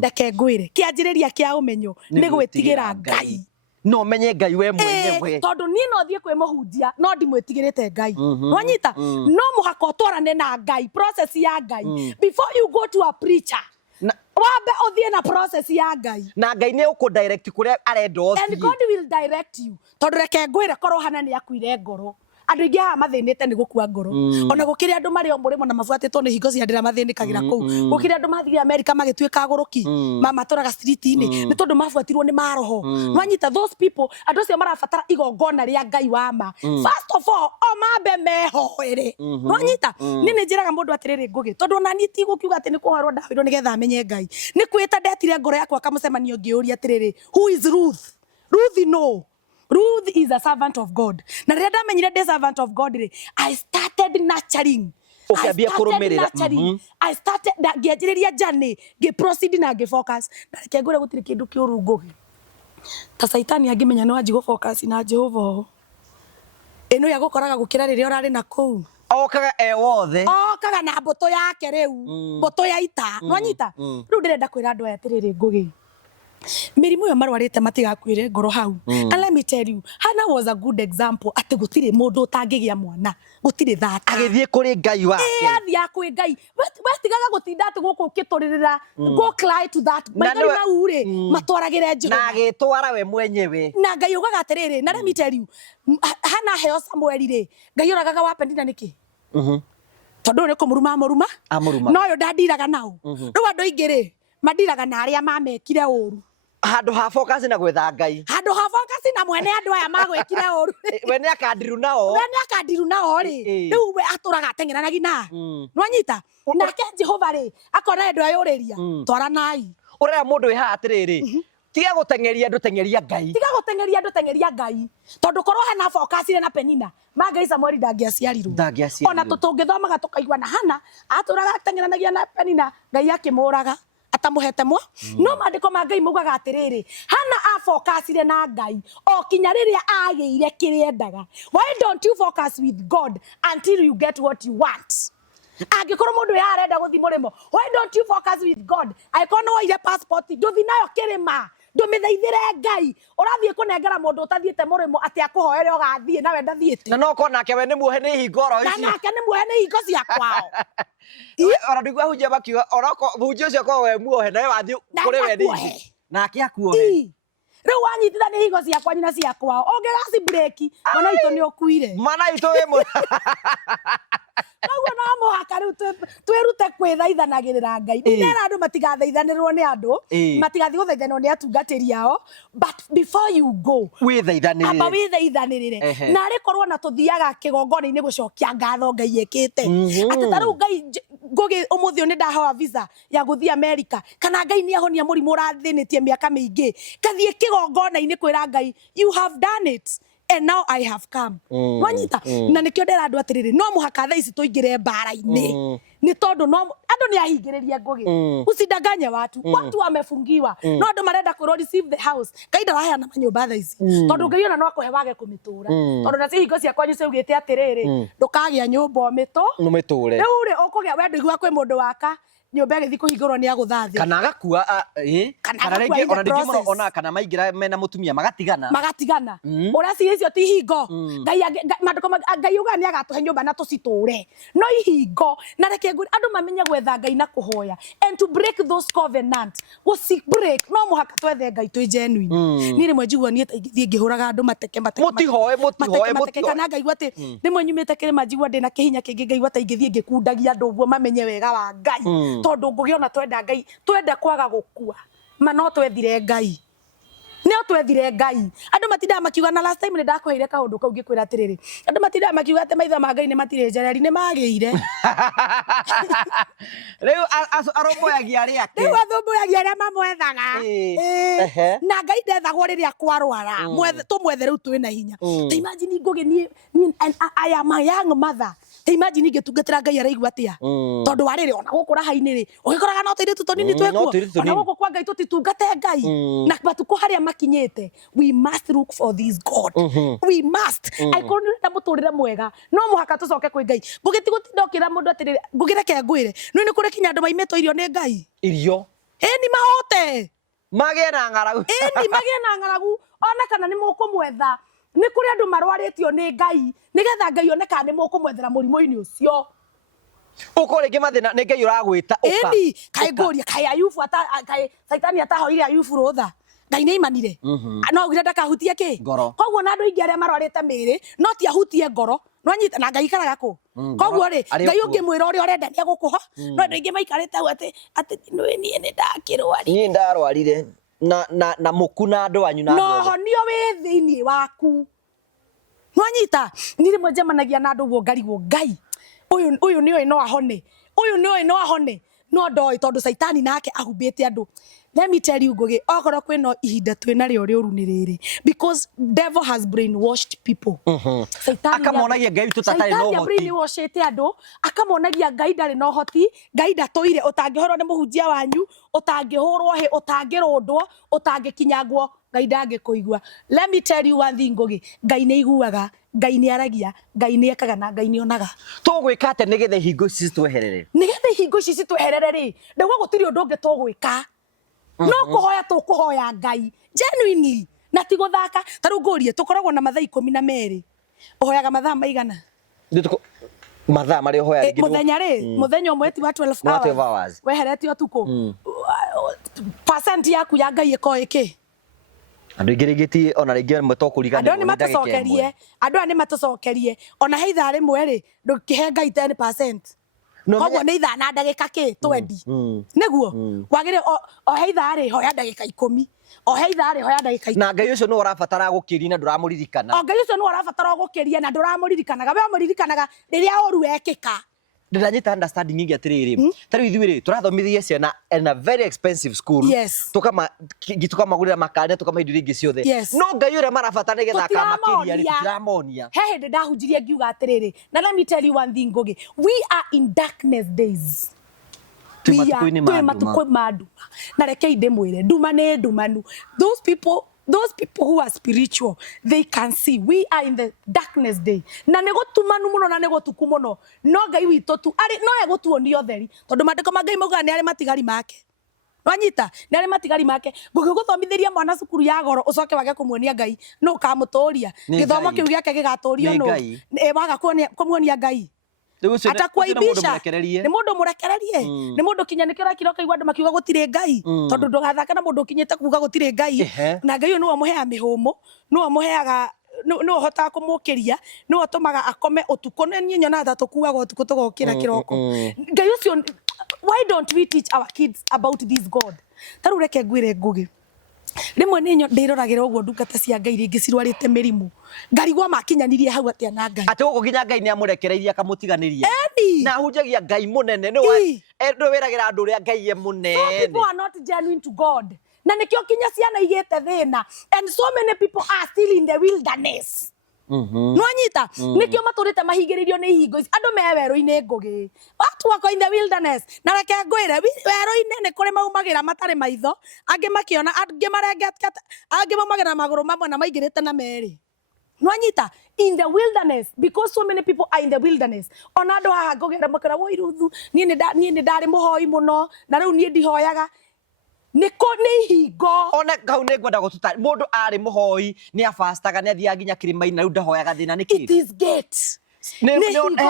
reke ngwire kianjiriria kia umenyo ni gwitigira Ngai no menye Ngai we mwenyewe tondu ni no thie kwi muhunjia no ndimwitigirite Ngai wanyita no muhaka utwarane na Ngai process ya Ngai before you go to a preacher wabe uthie na process ya Ngai na Ngai ni uku direct kuria arenda uthie and God will direct you tondu reke ngwire korwo hana ni akuire ngoro andu ingi ha mathinite ni gukua ngoro ona gukiri andu mari o murimo na mafuatitwo ni hingo cia ndira mathinikagira kuu gukiri andu mathire America magituika aguruki maturaga street-ini ni tondu mafuatirwo ni maroho nwanyita those people andu cio marabatara igongona ria Ngai wa ma first of all o mambe mehoere nwanyita ni njiraga mundu atiriri Ngugi tondu ona ni ti gukiuga ati ni kuharwo ndawirwo nigetha amenye Ngai ni kwita ndetire ngoro yakwa kamucemanio ngiuria atiriri who is Ruth no Ruth is a servant of God. Na rĩrĩa ndamenyire ndĩ servant of God rĩ, I started nurturing. I started ngĩanjĩrĩria journey, ngĩ-proceed na ngĩ-focus. Na reke ngwĩre gũtirĩ kĩndũ kĩũru Ngugi. Ta Saitani angĩmenya nĩ wanji gũ-focus na Jehova ho. Ĩno ya gũkoraga gũkĩra rĩrĩa ũrarĩ na kũu. Okaga wothe. Okaga na mbũtũ yake rĩu. Mbũtũ ya ita. Nwanyita? Rĩu ndĩrenda kwĩra andũ aya atĩrĩrĩ Ngugi. mirimu yo marwarite matigakwire ngoro hau. And let me tell you, Hannah was a good example ati gutire mundu utangigia mwana, gutire thata agithie kuri Ngai wake athia kwi Ngai wetigaga gutinda ati guku ukituririra go cry to that maithori mau ri matwaragire Jehova na agitwara we mwenyewe na Ngai ugaga atiriri na let me tell you, Hannah heo Samuel ri Ngai uragaga wa Penina niki tondu ni kumuruma amuruma no yo ndandiraga nao riu andu ingiri mandiraga na aria mamekire uru handu ha focus na gwetha Ngai handu ha focus na mwene andu aya magwikire uru we ni akandiru nao ri riu we aturaga tengeranagia na nwanyita nake Jehova ri akona andu ayuriria twaranai urera mundu iha atiriri tiga gutengeria andu tengeria Ngai tondu korwo hana focus na Penina Ngai Samuel ndangiaciarirwo ona tutungithomaga tukaigua na Hannah aturaga tengeranagia na Penina Ngai akimuraga atamuhete mwa no mandiko ma Ngai mugaga atiriri Hannah afocusire na Ngai o kinya riria agiire kiriendaga. Why don't you focus with God until you get what you want? Angikorwo mundu yarenda guthi murimo, why don't you focus with God? Aikono waire passport nduthi nayo kirima ndumithaithire Ngai urathie kunengera mundu utathiete murimo ati akuhoere ugathie nawe ndathiete na no ko nake we ni muhe ni hingo ro ici na nake ni muhe ni hingo cia kwao ora ndigwa hunjia bakiuga ora ko hunjia ucio ko we muohe nawe wathi kuri we ni nake akuohe riu wanyititha ni hingo cia kwanyu na cia kwao ungigasi break mwana itu ni ukuire mana itu we Naguo no muhaka riu twirute kwithaithanagirira Ngai ndera andu matigathaithanirwo ni andu matigathi guthaithanwo ni atungatiri ao but before you go withaithanirire na rikorwo na tuthiaga kigongona-ini gucokia ngatho Ngai ekite ati ta riu Ngai ngugi umuthi ni ndahoa visa ya guthia America kana Ngai ni ahonia murimu urathinitie miaka mingi kathie kigongona-ini kwira Ngai you have done it and now I have come. Wanyita na nikio ndera andu atiriri no muhaka tha ici tuingire mbara-ini ni tondu no andu ni ahingiriria ngugi usidanganye watu wamefungiwa no andu marenda ku receive the house kaida raheana manyumba tha ici tondu Ngai ona no akuhe wage kumitura tondu na hingo cia kwanyu ciugite atiriri ndukagia nyumba umiture riu ri ukugia wendo igwa kwi mundu waka nyumba githi kuhingurwo ni aguthathi kana agakua kana ringi ona ndingi ona kana maingira mena mutumia magatigana uria cicio ti hingo Ngai mandiko Ngai uga ni agatuhe nyumba na tuciture no ihingo na reke andu mamenye gwetha Ngai na kuhoya and to break those covenant was break no muhaka twethe Ngai twi genuine ni rimwe njigua ni thie ngihuraga andu mateke mutihoe kana Ngai gwate rimwe nyumite kirima njigua ndina kihinya kingi Ngai gwate ngithie ngikundagia andu uguo mamenye wega wa Ngai tondu ngugiona twenda Ngai twenda kwaga gukua ma no twethire Ngai nio twethire Ngai andu matinda makiuga na last time ni ndakuheire kaundu kau ngikwira atiriri andu matinda makiuga ate maitho ma Ngai ni matire njereri ni magiire riu aromboyagia ari ake riu athomboyagia aria mamwethaga na Ngai ndethagwo riria kwarwara tumwethe riu twina hinya imagine ngugi ni I am a young mother imagine ngitungatira Ngai araigua atia tondu wariri ona gukura haini ri ugikoraga no tiri tutonini twekuo ona guku kwa Ngai tutitungate Ngai na batuko haria makinyete we must look for this God we must aikoni nda muturire mwega no muhaka tucoke kwi Ngai ngugiti gutindokira mundu atiriri ngugireke ngwire ni kuri kinya andu maimeto irio ni Ngai irio ni mahote magie na ngaragu ni magie na ngaragu ona kana ni mukumwetha ni kuri andu marwaritio ni Ngai nigetha Ngai oneka ni mukumwethera murimo-ini ucio uko ringi mathina ni Ngai uragwita uka kai ngoria kai Ayubu kai Saitani atahoire Ayubu rutha Ngai ni imanire no ugire ndakahutie ki koguo na andu ingi aria marwarite miri no ti ahutie ngoro no anyita na Ngai karaga ku koguo ri Ngai ungimwira uria urenda ni agukuha no andu ingi maikarite ati ni ndakirwari ni ndarwarire na mukuna andu anyu na no honio wi thiini waku nwanyita ni rimwe njemanagia na andu guo ngarigwo Ngai uyu ni no ahone no ndoi tondu Saitani nake ahumbite andu. Let me tell you ngugi okorwo kwino ihinda twina rio riuru ni riri because devil has brainwashed people Saitani akamonagia Ngai tutatari no hoti brainwashete andu akamonagia Ngai ndari no hoti Ngai ndatoire utangihorwo ni muhunjia wanyu utangihurwo he utangirundwo utangikinyagwo Ngai ndangikuigua. Let me tell you one thing ngugi Ngai ni iguaga Ngai ni aragia Ngai ni ekaga na Ngai ni onaga tugwika ate nigethe hingo ici tweherere ri ndigwa gutiri undu ungi tugwika no kuhoya tukuhoya Ngai genuinely na ti guthaka taru ngurie tukoragwo na mathaa 12 uhoyaga mathaa maigana mathaa mari hoya ringi muthenya ri muthenya umwe ti wa 12 hours weheretio tuku percent yaku ya Ngai iko iki andu ingirigiti ona ringi mutokuriganirwo andu ni matucokerie andu ani matucokerie ona heitha rimwe ri ndukihe Ngai 10%. Koguo ni ithaa na ndagika ki 20 niguo wagire o heitha ri hoya ndagika 10 o heitha ri hoya ndagika 10 na Ngai ucio no urabatara gukiria na nduramuririkana o Ngai ucio no urabatara gukiria na nduramuririkanaga we muririkanaga riria oru ekika ndanyita understanding ingi atiriri tari ithui ri turathomithia ciana in a very expensive school tukamagurira makane tukamaiduria ingi ciothe no Ngai uria marabatara getha akamakiria ri tiramonia he hindi ndahunjirie ngiuga atiriri na let me tell you one thing Ngugi, we are in darkness days twi matuko madu na reke ndimwire nduma ni ndumanu those people who are spiritual, they can see we are in the darkness day. Na nego tumanu muno na nego tuku muno. No Ngai witũ tu ari no ego tuonia ũtheri. Tondũ mandĩko ma Ngai mauga nĩ arĩ matigari make. Wanyita nĩ arĩ matigari make. Ngũgĩgũthomithĩria mwana cukuru ya goro ũcoke wage kũmuonia Ngai. No ũkamũtũria. Gĩthomo kĩu gĩake gĩgatũrio no. Waga kũmuonia Ngai. Atakuaibisha ni mundu murekererie ni mundu kinyanikio rakiro kaigwa andu makiuga gutire Ngai tondu ndugathaka na mundu kinyite kuga gutire Ngai na Ngai no amuhea mihumu no amuheaga no hota kumukiria no atumaga akome utuko ni nyona thatu kuaga utuko tugokira kiroko Ngai ucio. Why don't we teach our kids about this God? Taru reke ngwire Ngugi rimwe ni ndiroragera uguo ndungata cia Ngai ringi cirwarite mirimu ngarigwa makinyanirie hau atia na Ngai ati uko kinya Ngai ni amurekereirie akamutiganiria na hunjagia Ngai munene no wiragira andu ria Ngai ye munene. So people are not genuine to God na nikio kinya ciana igete thina and so many people are still in the wilderness. No anyita nikio maturite mahingiririo ni hingo andu me werũ-inĩ Ngugi watu wako in the wilderness na reke ngwire werũ-inĩ ni kuri maumagira matari maitho angi makiona angi marengete angi maumagira maguru mamwe na maingirite na meri. No anyita in the wilderness because so many people are in the wilderness ona andu haha ngogera makara wo Ruth nie ni ndari muhoi muno na riu nie ndihoyaga niko ni hingo ona ngau ne ngwenda gututari mundu ari muhoi ni afastaga ni athia nginya kirimaini na riu ndahoyaga thina niki it is gate ni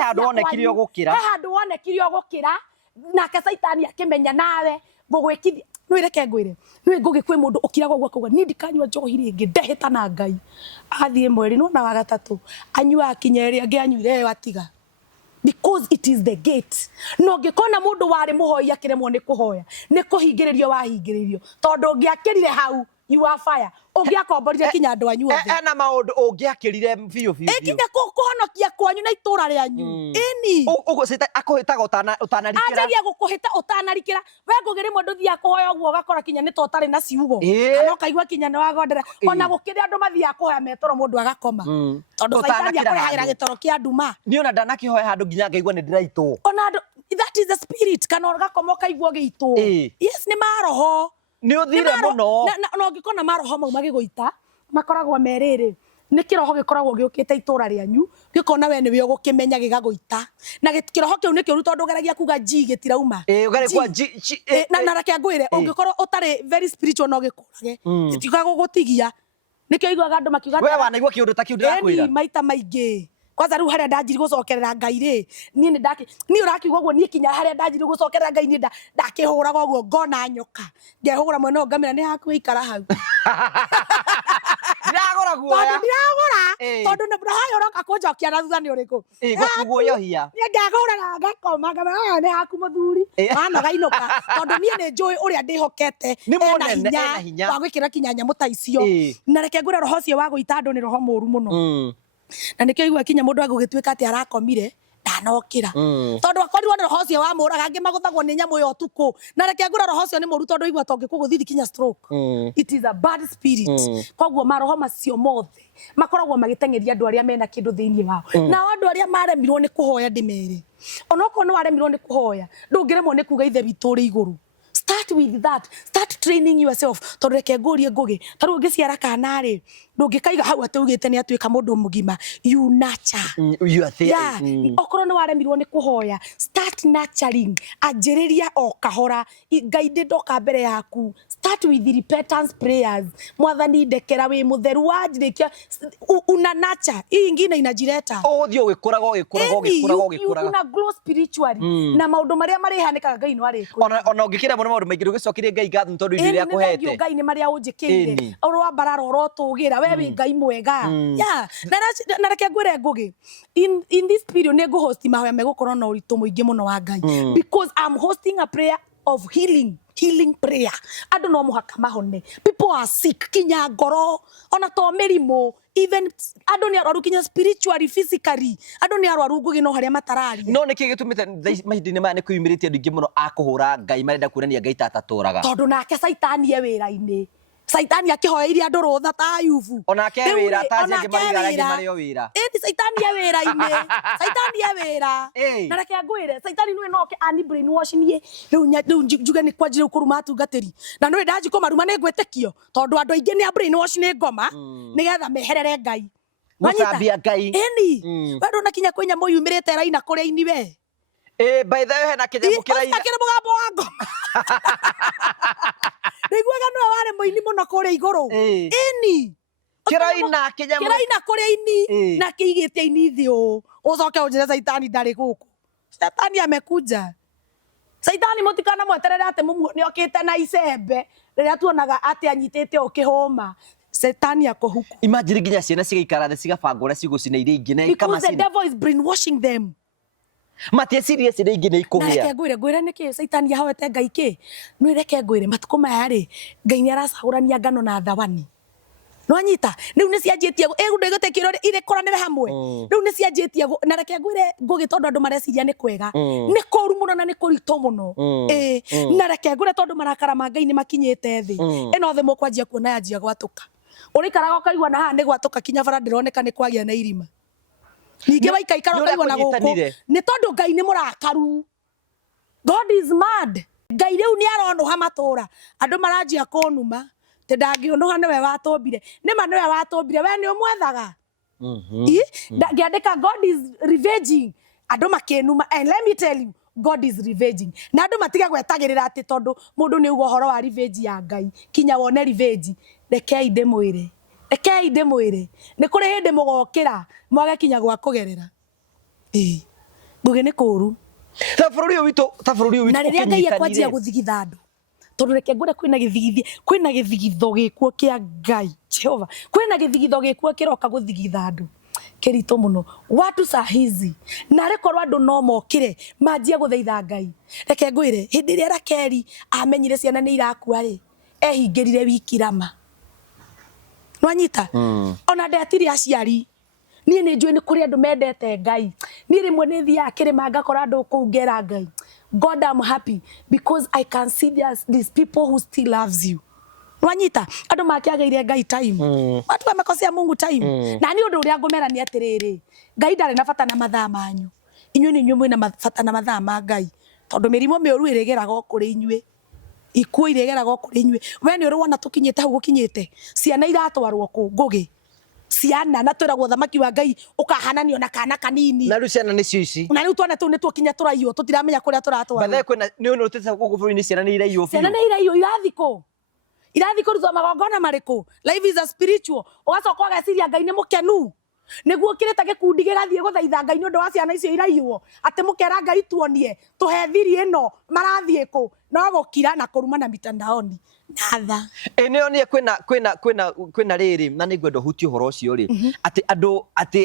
handu wonekire gukira handu wonekire gukira na ka saitani akimenya nawe gugwikithia no ireke ngwire no Ngugi kwi mundu ukiraga gwa kuga ni ndikanywa njohi ringi ndeheta na Ngai athie mweri no na wa gatatu anyua akinyeri angi anyuire watiga because it is the gate. No ngikona mundu wari muhoi akiremwo ni kuhoya ni kuhingiririo wahingiririo tondu ngiakirire hau you are fire ungiakomborire kinya andu anyu othe na maundu ungiakirire biu ikinya kuhonokia kwanyu na itura rianyu ini ugo sita akuhitaga utanarikira ajagia gukuhita utanarikira we Ngugi rimwe nduthia kuhoya uguo gakora kinya ni totari na ciugo kana kaigwa kinya ni wagondera ona gukire andu mathia kuhoya metoro mundu agakoma tondu saitani akurehagira gitoro kia nduma ni ona ndanakihoya handu nginya ngaigwa ni ndiraitwo ona that is the spirit kana gakoma kaigwa gitu yes ni maroho ni uthire muno no ngikona maroho mau magiguita makoragwo meriri ni kiroho gikoragwo giukite itura rianyu gikona we ni we ugukimenya gigaguita na kiroho kiu ni kiuru tondu geragia kuga ji gitirauma ugare kwa ji na reke ngwire ungikorwo utari very spiritual no gikurage gitiga gugutigia nikio igwaga andu makiuga we wanaigwa kiundu ta kiu ndirakwira maita maingi kwanza riu haria ndanjiri gucokerera Ngai ri ni urakiuga uguo ni kinya haria ndanjiri gucokerera Ngai ni ndakihuraga uguo ngona nyoka ngehura mwena ngamira ni haku ikara hau ndiragora guoya tondu ni hayo uroka kunjokia na thutha ni uriku guoyohia ni ngagura na ngakoma ngamira ni haku muthuri anoga inoka tondu nie ni njui uria ndihokete ena hinya wa gwikira kinya nyamu ta icio na reke ngure roho cio wa guita andu ni roho muru muno na nikio igwa kinya mundu agugituika ati arakomire ndanokira tondu akorirwo ni roho cio wa muraga angi maguthagwo ni nyamu yo tuku na reke ngura roho cio ni muru tondu igwa tongi kuguthithi kinya stroke it is a bad spirit koguo maroho macio mothe makoragwo magitengeria andu aria mena kindu thiini wao na andu aria maremirwo ni kuhoya ndimere onoko no aremirwo ni kuhoya ndungiremwo ni kuga ithe witu ri iguru Start with that. Start training yourself. Tondu reke ngurie ngugi. Taru ungiciara kana ri. Ndungikaiga hau ati ugite ni atuika mundu mugima. You nurture. You are there. Yeah. Okorwo ni waremirwo ni kuhoya. Start nurturing. Anjiriria o kahora. Ngai ndoka mbere yaku. Start with the repentance prayers. Mwathani ndekera wi mutheru wanjirikia. Una nurture. Hii ingine inajireta. Thio gikuraga Una grow spiritually. Na maundu maria marihanikaga Ngai no arikwira. Ona ungikira muno maundu maingi ugicokirie Ngai ngatho tondu irio iria akuhete. Ngai ni maria unjikire. Oro barara orotugira we wi Ngai mwega. Yeah. Na reke ngwire ngugi. In this period ne go host mahoya megukorwo na uritu muingi muno wa Ngai. Because I'm hosting a prayer of healing prayer. Andu no muhaka mahone. People are sick kinya ngoro ona to merimu. Even andu ni arwaru kinya spiritually, physically. Andu ni arwaru ngugi no haria matarari. No niki gitumite mahindini maya ni kuyumiritie andu ingi muno akuhura Ngai marenda kuonania Ngai tataturaga. Tondu nake Saitani e wira-ini. Saitani akihoeire andu rutha ta Ayubu. Onake wira ta cengi mario wira. Eni Saitani e wira-ini. Saitani e wira. Na reke ngwire Saitani nwe no ke ani brainwash nie. Riu njuge ni kwanjire ukuruma atungatiri. Na nwe ndaji kumaruma ni ngwetekio tondu andu aingi ni a brainwash ni ngoma nigetha meherere Ngai. Musambia Ngai. Eni. We ndona kinya kwinya muyumirite raina kuria ini we. By the way hena kinyamu kiraina. Akire mugambo wa ngoma. Niguaga no ware muini muno kuria iguru. Eni. Kiraina kuria ini na kiigite ini thio. Ucoke unjire Saitani ndari guku. Saitani amekuja. Saitani mutikana mweterere ati mumuoni okite na icembe riria tuonaga ati anyitite ukihoma. Saitani akuhuku. Imagine ginya ciana cigaikara thi cigabanga uria cigucina iria ingi na because the devil is brainwashing them. Matia serious iria ingi na ikugia. Reke ngwire niki Saitani yahoete Ngai ki. No reke ngwire matuko maya ri Ngai ni aracagurania ngano na thawani. No anyita riu ni cianjitie egu ndegete kirori ire koranire hamwe. Riu ni cianjitie na reke ngwire ngugi tondu andu mareciria ni kwega. Ni kuru muno na ni kurito muno. Na reke ngwire tondu marakara ma Ngai ni makinyite thi. Eno the mukwanjia kuona yanjia gwatuka. Urikaraga ukaigua na haha ni gwatuka kinya bara ndironeka ni kwagia na irima. Ningi waikaikara ukaigua na guku ni tondu Ngai ni murakaru. God is mad. Ngai riu ni aronuha matura. Andu maranjia kunuma. Te ndangionuha niwe watumbire. Nima niwe watumbire we ni umwethaga. Ngiandika God is revenging. Andu makinuma and let me tell you God is revenging. Na andu matiga gwetagirira ati tondu mundu ni ugo horo wa revenge ya Ngai. Kinya wone revenge. Rekei ndimwire. Ni kuri hindi mugokira mwage kinya gwa kugerera. Ngugi ni kuru. Ta bururi witu na riria Ngai akwanjia guthigitha andu. Tondu reke ngure kwina githigitho gikuo kia Ngai. Jehova. Kwina githigitho gikuo kiroka guthigitha andu. Kirito muno. Watu saa hizi na rekorwo andu no mokire manjia guthaitha Ngai. Reke ngwire hindi ria Rakeri amenyire ciana ni irakua ri ehingirire wikirama. Nwanyita ona ndetiri aciari nie ni njui ni kuri andu mendete Ngai. Nie rimwe ni thia kirima ngakora andu kungera Ngai. God, I'm happy because I can see these people who still loves you. Nwanyita andu makiageire Ngai time. Watu wamekosea Mungu time. Na ni undu uria ngumera ni atiriri. Ngai ndari na bata na mathaa manyu. Inyuĩ ni inyuĩ na bata na mathaa ma Ngai. Tondu mirimo mioru irigeraga okuri inyuĩ. Ikuo iregeraga okuri inyuĩ. We ni urona tukinyite hau gukinyite. Ciana iratwarwo ku ngugi. Ciana na twiragwo thamaki wa Ngai ukahananio na kana kanini. Na riu ciana ni cici. Na riu twana tu ni twakinya turaiywo tutiramenya kuria turatwarwo. Bathe kwina ni unu utete guku bururi-ini ciana ni iraiywo biũ. Ciana ni iraiywo irathiko. Irathiko rutwa magongona mariku. Life is a spiritual. Ugacoka ugeciria Ngai ni mukenu. Niguo kirita gikundi gigathie guthaitha Ngai ni undu wa ciana icio iraiywo. Ati mukera Ngai tuonie tuhe thiri ino marathie ku no gukira na kuruma na mitandaoni. Natha. Ni onie kwina riri na ni ngwenda huti uhoro ucio ri ati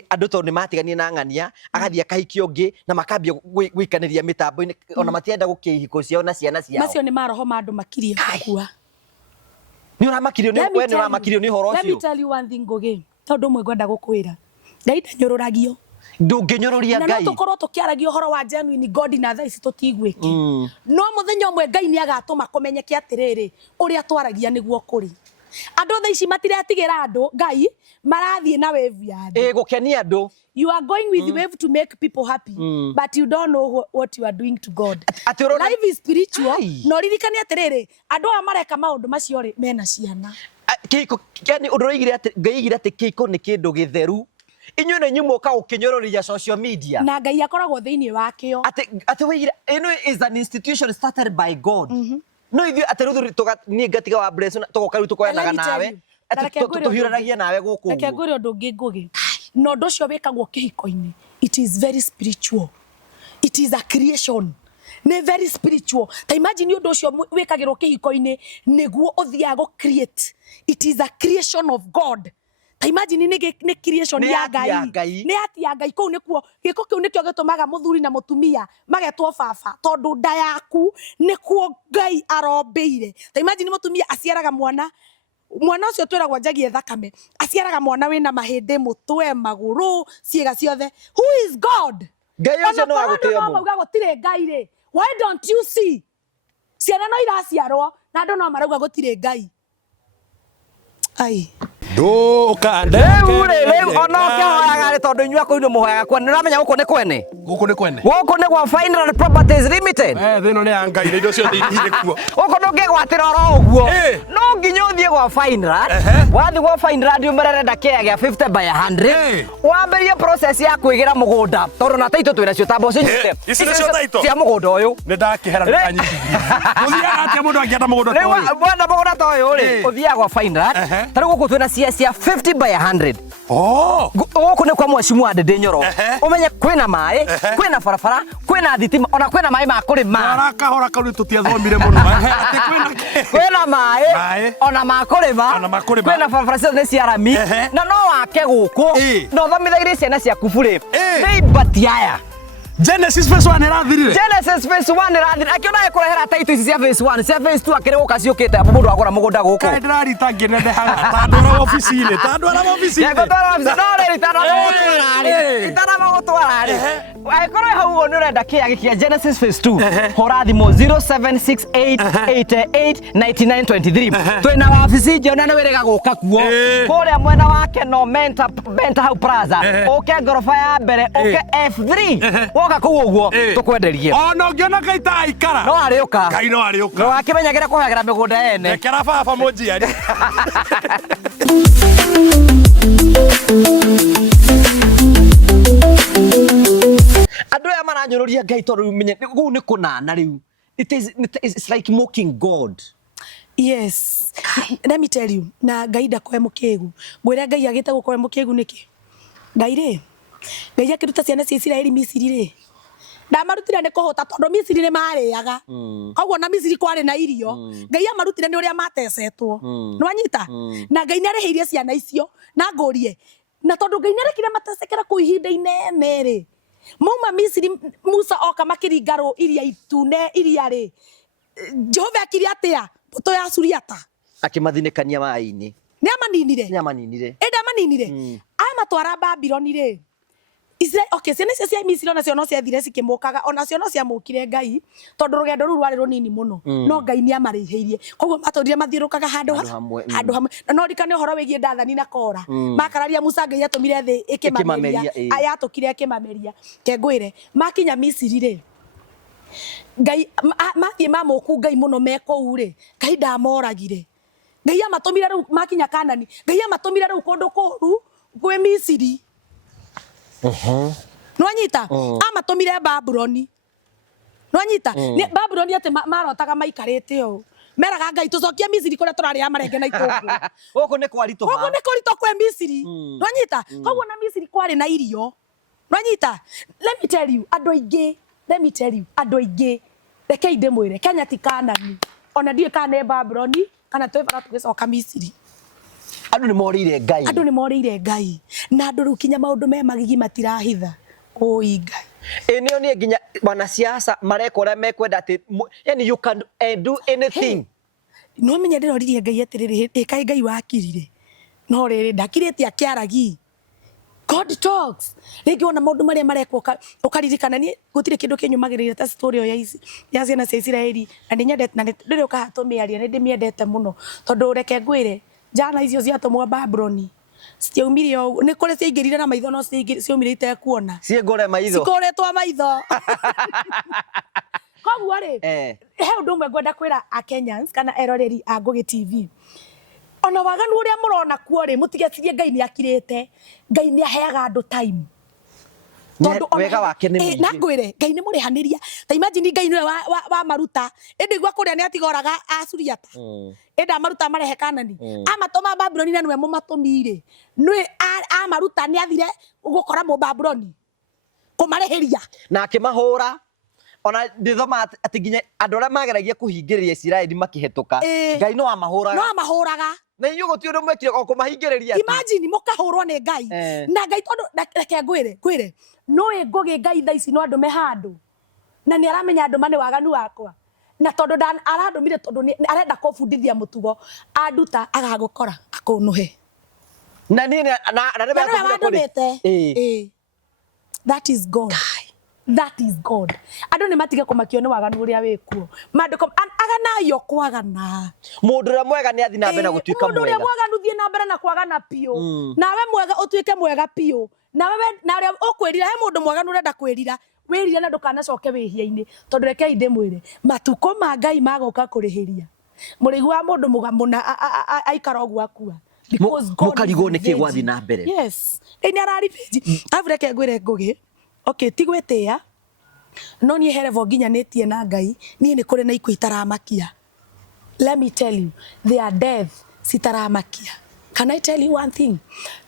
andu tondu ni matigania na ng'ania agathie akahikio ngi na makambia gwikaniria mitambo-ini ona matienda gukihiko ciao na ciana ciao. Macio ni maroho ma andu makirie gukua. Ni uramakirio ni we ni uramakirio ni uhoro ucio. Let me tell you one thing Ngugi. Tondu mwe ngwenda gukwira. Ngai ndanyururagio. Ndunginyururia Ngai. Na no tukorwo tukiaragia uhoro wa genuine God na thaa ici tutigwiki. No muthenya umwe Ngai ni agatuma kumenyeke atiriri uria twaragia niguo kuri. Andu tha ici matiretigira andu Ngai marathie na wave ya andu. Gukenia andu. You are going with wave to make people happy, but you don't know what you are doing to God. Life is spiritual. No ririkane atiriri, andu aya mareka maundu macio ri mena ciana. Kiko yani uroigire ati Ngai igire ati kiko ni kindu githeru. Inyu na nyumo ka ukinyororia social media. Na Ngai akoragwo thiini wakio. Ati wigire ino is an institution started by God. No ithu ati ruthu ni ngatiga wa bless tugoka riu tukoyanaga nawe. Tuhiranagia nawe guku. Reke ngwire undu ungi ngugi. No ndo cio wikagwo kihiko-ini. It is very spiritual. It is a creation. Ne very spiritual. Ta imagine undu cio wikagirwo kihiko-ini niguo uthia go create. It is a creation of God. Ta imagine ni creation ya Ngai. Ni ati ya Ngai kou nikuo giko kiu nikio gitumaga muthuri na mutumia magetwo baba tondu nda yaku nikuo Ngai arombeire. Ta imagine mutumia aciaraga mwana ucio twiragwo njagie thakame aciaraga mwana wina mahindi mutwe maguru ciega ciothe. Who is God? Ngai ucio no agutio mu. Mauga gutire Ngai ri. Why don't you see? Ciana no iraciarwo na andu no marauga gutire Ngai. Ai Rĩu ona ũkĩhoyaga rĩ tondũ inyuĩ kũu nĩ mũhoyaga kwene nĩũramenya gũkũ nĩ kwene gũkũ nĩ gwa Final Properties Limited thĩno nĩ ya Ngai na indo ciothe irĩ kuo gũkũ ndũngĩgwatĩra oro ũguo no nginya ũthiĩ gwa Final wathiĩ gwa Final ũmerenda kĩaya gĩa 50 by 100 wambĩrĩrie process ya kwĩgĩra mũgũnda tondũ na taitũ twĩna cio tambo cinyite ici nĩcio taitũ cia mũgũnda ũyũ nĩ ndakĩhera ndanyitithia ũthiaga atĩa mũndũ angĩenda mũgũnda ta ũyũ mwenda mũgũnda ta ũyũ rĩ ũthiaga gwa Final ta rĩu gũkũ twĩna cia 50 by 100 gũkũ nĩ kwa mwecimu wa Ndĩndĩ Nyoro ũmenye kwĩna maĩ kwĩna barabara kwĩna thitima ona kwĩna maĩ ma kũrĩma arakahora kau tũtiathomire mũno kwĩna maĩ ona ma kũrĩma kwĩna barabara ciothe nĩ cia rami na no wake gũkũ na ũthomithagĩrie ciana ciaku burĩ nĩ ibati aya Genesis phase 1 irathirire Genesis phase 1 irathirire akiona ekurehera taito ici cia phase 1 cia phase 2 akire guka ciukite apo mundu agora mugunda guku kai ndirarita ngenende haga tandora office-ini yego tandora office no riri tandora magutwara ri aikoro hau ni urenda kia gikia Genesis phase 2 horathimo 0768889923 twina wabici njona ni wirega guka kuo kuria mwena wake no menta hau plaza uke ngorofa ya mbere uke F3 woka kuu uguo tukwenderie ona ungiona kaita aikara no ariuka kai no ariuka no akimenyagira kuhagira migunda ene ekera baba munjiari andu ya maranyururia Ngai tondu menye guu ni kunana riu it's like mocking God. Yes, let me tell you, na Ngai ndakwe mukigu ngwira Ngai agite gukwe mukigu niki Ngai ri Ngai akiruta ciana cia Isiraeli Misiri ri ndamarutire ni kuhota tondu Misiri ni mariaga koguo na Misiri kwari na irio Ngai amarutire ni uria matecetwo nwanyita na Ngai niarehirie ciana icio na ngurie na tondu Ngai niarekire matecekera ku ihinda inene ri mauma Misiri Musa oka makiringaro iria itune iria ri Jehova akiri atia to ya Suriata akimathinikania mai-ini niamaninire amatwara Babyloni ri Israel okay ciana cia Misiri ona cio no ciathire cikimukaga ona cio no ciamukire Ngai tondu rugendo ru rwari runini muno no Ngai ni amariheirie koguo matondire mathirukaga handu hamwe no rikane horo wigie Dathani na Kora makararia Musa Ngai atumire thi ikimameria ayatukire ikimameria ke ngwire makinya Misiri ri Ngai mathie mamuku Ngai muno meko ri Ngai ndamoragire Ngai amatumire ru makinya Kanani Ngai amatumire ru kundu kuru gwe Misiri nwanyita amatumire Babyloni nwanyita ni Babyloni ate marotaga maikarite o meraga Ngai tucokia Misiri kuria turari amarenge na itongo goko ne kwarito kwe Misiri nwanyita koguo na Misiri kwari na irio nwanyita let me tell you andu aingĩ reke inde mwire Kenya ti Kanani ona ndiye kana Babyloni kana twebara tugicoka Misiri andu ni morire Ngai na andu riu kinya maundu me magigi matirahitha oi Ngai eneo ni nginya wana siasa marekora mekwenda ati yani you can do anything no menye ndiroririe Ngai atiriri kai Ngai wakirire no riri ndakirite akiaragi God talks rĩngĩ ona maũndũ marĩa marekwo ũkaririkana niĩ gũtirĩ kĩndũ kĩnyumagĩrĩire ta story ya ciana cia Isiraeli na nĩnyendete na ndĩrĩ ũkahatwo mĩario nĩ ndĩmĩendete mũno tondũ reke ngwĩre Jana icio ciatũmwo Babyloni citiaumire o nĩ kũrĩ ciaingĩrire na maitho no ciaumire itekuona ciĩngore maitho cikoretwo maitho koguo rĩ he ũndũ ũmwe ngwenda kwĩra a Kenyans kana eroreri a Ngugi TV ona waganu ũrĩa mũrona kuo rĩ mũtigecirie Ngai nĩ akirĩte Ngai nĩ aheaga andũ time wega wake nĩ mũingĩ na ngwĩre Ngai nĩ mũrĩhanĩria ta imagine Ngai nĩwe wa maruta ĩndĩ igua kũrĩa nĩ atigoraga Asuriata ĩnda maruta marehe Kanani amatũma Babyloni na nĩwe mũmatũmire nĩ amaruta nĩ athire gũkora mũ Babyloni kũmarĩhĩria na akĩmahũra ona ndithoma atĩ nginya andũ arĩa mageragia kũhingĩrĩria Isiraeli makĩhetũka Ngai no amahũraga na inyuĩ gũtirĩ ũndũ mwekire o kũmahingĩrĩria imagine mũkahũrwo nĩ Ngai na Ngai tondũ reke ngwĩre nũĩ Ngugi Ngai thaa ici no andũ me handũ na nĩ aramenya andũ mane waganu wakwa na tondũ arandũmire tondũ arenda kũbundithia mũtugo anduta agagũkora akũnũhe na niĩ na nĩ that is God. That is God. Andũ nĩ matige kũmakio nĩ waganu ũrĩa wĩkuo mandĩko aganayo kwagana mũndũ ũrĩa mwega nĩ athi na mbere na gũtuĩka mwega mũndũ ũrĩa mwaganu thiĩ na mbere na kwagana piũ nawe mwega ũtuĩke mwega piũ nawe na ũrĩa ũkwĩrira he mũndũ mwaganu ũrenda kwĩrira wĩrire na ndũkanacoke wĩhia-inĩ tondũ rekei ndĩmwĩre matukũ ma Ngai magoka kũrĩhĩria mũrĩgu wa mũndũ mũgamuna aikara ũguo akua mũkarigwo nĩkĩ gwathi na mbere yes nĩ araribĩnji afreke ngwĩre Ngugi okay tigwĩtĩa no niĩ herevo nginyanĩtie na Ngai niĩ nĩ kũrĩ na ikuũ itaramakia let me tell you their death citaramakia can I tell you one thing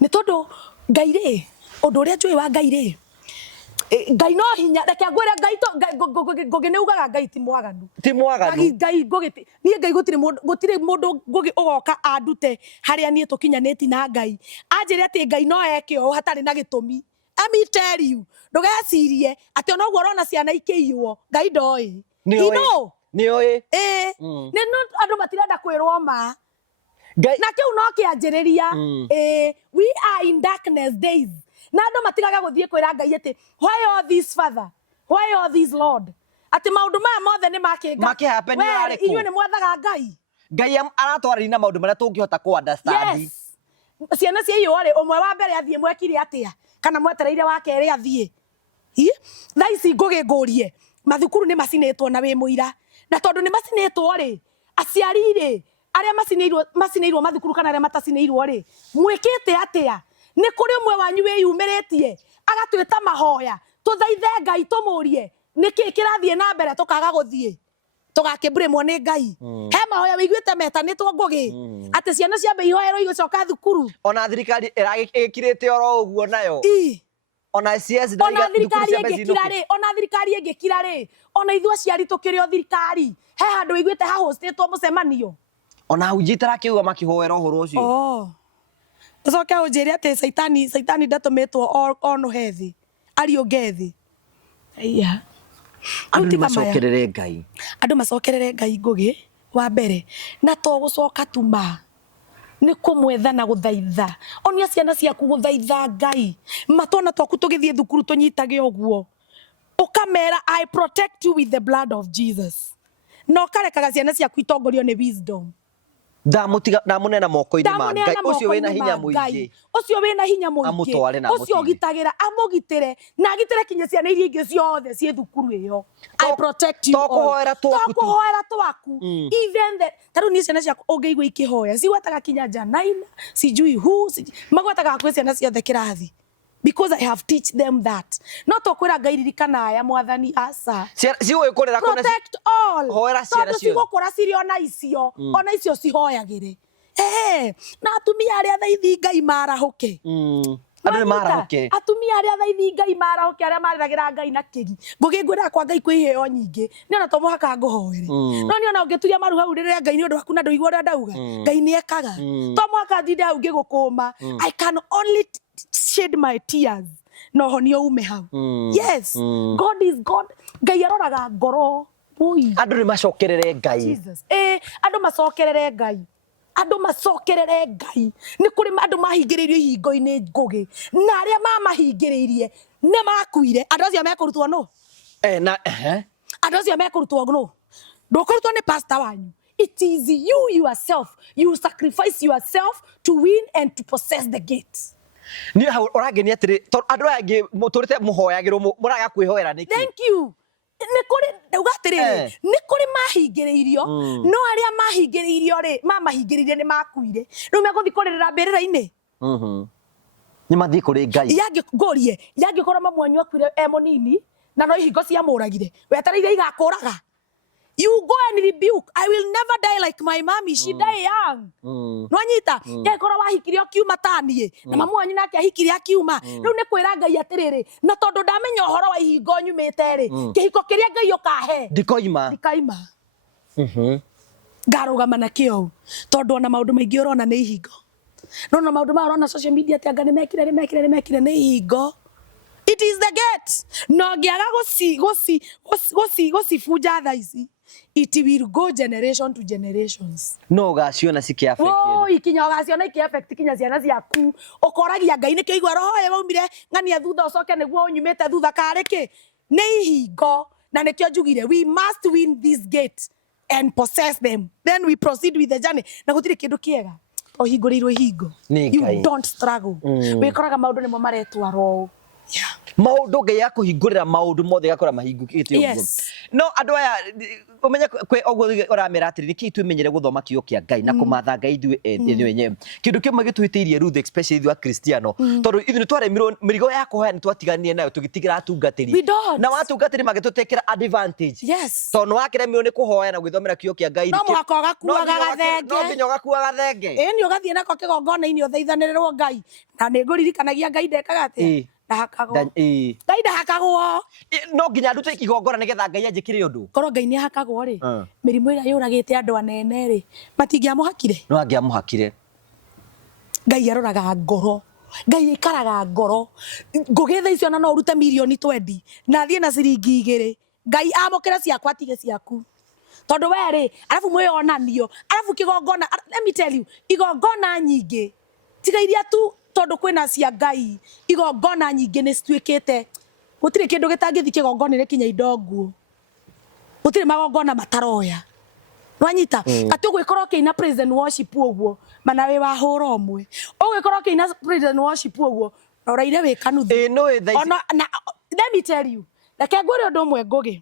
nĩ tondũ Ngai rĩ ũndũ ũrĩa njũĩ wa Ngai rĩ Ngai no hinya reke ngwĩre Ngai Ngugi nĩ ugaga Ngai ti mwaganu Ngai Ngugi niĩ Ngai gũtirĩ mũndũ Ngugi ũgoka andute harĩa niĩ tũkinyanĩti na Ngai anjĩre atĩ Ngai no eke ũũ hatarĩ na gĩtũmi let me tell you ndũgecirie atĩ ona ũguo ũrona ciana ikĩiywo Ngai ndoĩ nĩoĩ nĩ andũ matirenda kwĩrwo ma na kĩu no kĩanjĩrĩria we are in darkness days na andũ matigaga gũthiĩ kwĩra Ngai atĩ why all this father why all this Lord atĩ maũndũ maya mothe nĩ makĩhappen inyuĩ nĩ mwethaga Ngai aratwarĩria na maũndũ marĩa tũngĩhota ku understand ciana ciaiywo rĩ ũmwe wa mbere athiĩ mwekire atĩa kana mwetereire wa kerĩ athiĩ thaa ici Ngugi ngũrie mathukuru nĩ macinĩtwo na wĩ mũira na tondũ nĩ macinĩtwo rĩ aciari rĩ arĩa macinĩirwo mathukuru kana arĩa matacinĩirwo rĩ mwĩkĩte atĩa nĩ kũrĩ ũmwe wanyu wĩyumĩrĩtie agatwĩta mahoya tũthaithe Ngai tũmũrie nĩkĩ kĩrathiĩ na mbere tũkaga gũthiĩ tũgakĩmburĩmwo nĩ Ngai he mahoya wĩiguĩte metanĩtwo Ngugi atĩ ciana ciambe ihoerwo igũcoka thukuru ona thirikari ĩragĩkirĩte oro ũguo nayo ona CS ona thirikari ĩngĩkira rĩ ona ithuĩ aciari tũkĩrĩ o thirikari he handũ wĩiguĩte hahostĩtwo mũcemanio ona hunjia itarakĩuga makĩhoera ũhoro ũcio ũcoke ũnjĩre atĩ caitani ndatũmĩtwo onũhe thĩ ariũnge thĩ andũ macokerere Ngai Ngugi wa mbere na to gũcoka tuma nĩ kũmwetha na gũthaitha onia ciana ciaku gũthaitha Ngai matwana twaku tũgĩthiĩ thukuru tũnyitage ũguo ũkamera I protect you with the blood of Jesus no karekaga ciana ciaku itongorio nĩ wisdom ndamũnena moko-inĩ ma Ngai ũcio wĩna hinya mũingĩ ũcio ũgitagĩra amũgitĩre na agitĩre kinya ciana iria ingĩ ciothe ciĩ thukuru ĩyo I protect you tũkũhoera twaku even the tarũ ni ciana ciaku ũngĩigua ikĩhoya cigwetaga kinya Janaina sijui who magwetaga kwĩ ciana ciothe kĩrathi because I have teach them that no tũkwĩra Ngai ririkana aya mwathani asa protect all tondũ cigũkũra cirĩ ona icio cihoyagĩre na atumia arĩa thaithi Ngai marahũke andũ nĩ marahũke atumia arĩa thaithi Ngai marahũke arĩa marĩragĩra Ngai na kĩgi Ngugi ngwĩra kwa Ngai kwĩ iheo nyingĩ nĩ ona to mũhaka ngũhoere no nĩ ona ũngĩturia maru hau rĩrĩa Ngai nĩ ũndũ waku na ndũigua ũrĩa ndauga Ngai nĩ ekaga to mũhaka ndinde hau ngĩgũkũma I can only shed my tears no honio ume hau yes God is God Ngai aroraga ngoro andũ nĩ macokerere Ngai Jesus andũ macokerere Ngai nĩ kũrĩ andũ mahingĩrĩirio ihingo-inĩ Ngugi na arĩa mamahingĩrĩirie nĩ makuire andũ acio mekũrutwo no andũ acio mekũrutwo no ndũkũrutwo nĩ pastor wanyu It is you yourself. You sacrifice yourself to win and to possess the gate. Ni hau orageni atiri andu angi muturite muhoyagirwo muraga kwihoera niki. Thank you. Nä kå rä ugatirä nä kå rä mahingä rä irio no arä a mahingä rä irio rä mamahingä rä irie nä makuire rä u megå thiä kå rä rä ra mbä rä ra-inä nä mathiä kå rä Ngai ngårie yangä korwo mamu wanyu akuire e må nini na no ihingo cia må ragire wetereire igakå raga. You go and rebuke. I will never die like my mommy. She died young. No anyita. Ye korwo wahikire akiuma tanie. Na mamu wanyu nake ahikire akiuma. Riu ne kwira Ngai atiriri. Na tondu ndamenya uhoro wa ihingo nyumite ri. Kihiko kiria Ngai ukahe. Ndikaima. Ngarugama na kio. Tondu ona maundu maingi urona ni ihingo. No na maundu ma urona social media ati anga ni mekire ni ihingo. It is the gate. No ngiaga gosi fuja tha ici. It will go generation to generations. No gaciona ciki affect. Oh, ikinya gaciona iki affect kinya ciana ciaku. Ukoragia Ngai niki igwa roho ye baumire ngania thutha ucoke niguo unyumite thutha kariki. Ni ihingo na nikio njugire we must win this gate and possess them. Then we proceed with the journey. Na gutire kindu kiega. Ohingũrĩirwo ihingo. You don't struggle. Wikoraga maundu nimo maretwaro. Yeah. Maundu Ngai akuhingurira maundu mothe gakora mahingukite uguo. No andu aya umenya kwe oguo uramera atiri niki twimenyere guthoma kiyo kia Ngai na kumatha Ngai ithuĩ enye kindu kimwe gituhitiirie Ruth especially ithuĩ Kristiano tondu ithuĩ nĩ twaremirwo mirigo ya kuhoya nĩ twatiganire nayo tugitigira atungatĩri na watugatĩri magitutekera advantage tondu wakiremirwo nĩ kuhoya na gwĩthomera kiyo kia Ngai no mwaka gakuaga gathenge no nginya gakuaga gathenge nĩ ũgathiĩ nako kĩgongona-inĩ ũthaithanĩrĩrwo Ngai na nĩ ngũririkanagia Ngai ndekaga atĩa ndahakagwo Ngai ndahakagwo no nginya ndute ikigongona nigetha Ngai anjikire undu korwo Ngai nĩ ahakagwo ri mĩrimũ ĩrĩa yũragĩte andũ anene ri matingĩamũhakire no angĩamũhakire. Ngai aroraga ngoro Ngai ikaraga ngoro ngũgĩ tha icio no urute mirioni 20 na thiĩ na ciringi 2 Ngai amũkĩre ciakwa atige ciaku tondu we ri arabu mwĩonanio arabu kĩgongona let me tell you igongona nyingĩ tiga iria tu tondu kwina cia Ngai igongona nyingi ni cituikite gutire kindu gitangĩthi kĩgongona-inĩ kinya indo nguo gutire magongona mataroya nwanyita ati ugwikorwo kĩina praise and worship uguo mana we wahũra ũmwe ugwikorwo kĩina praise and worship uguo na ũraire wĩ kanuthu ona let me tell you reke ngwĩre ũndũ ũmwe ngũgĩ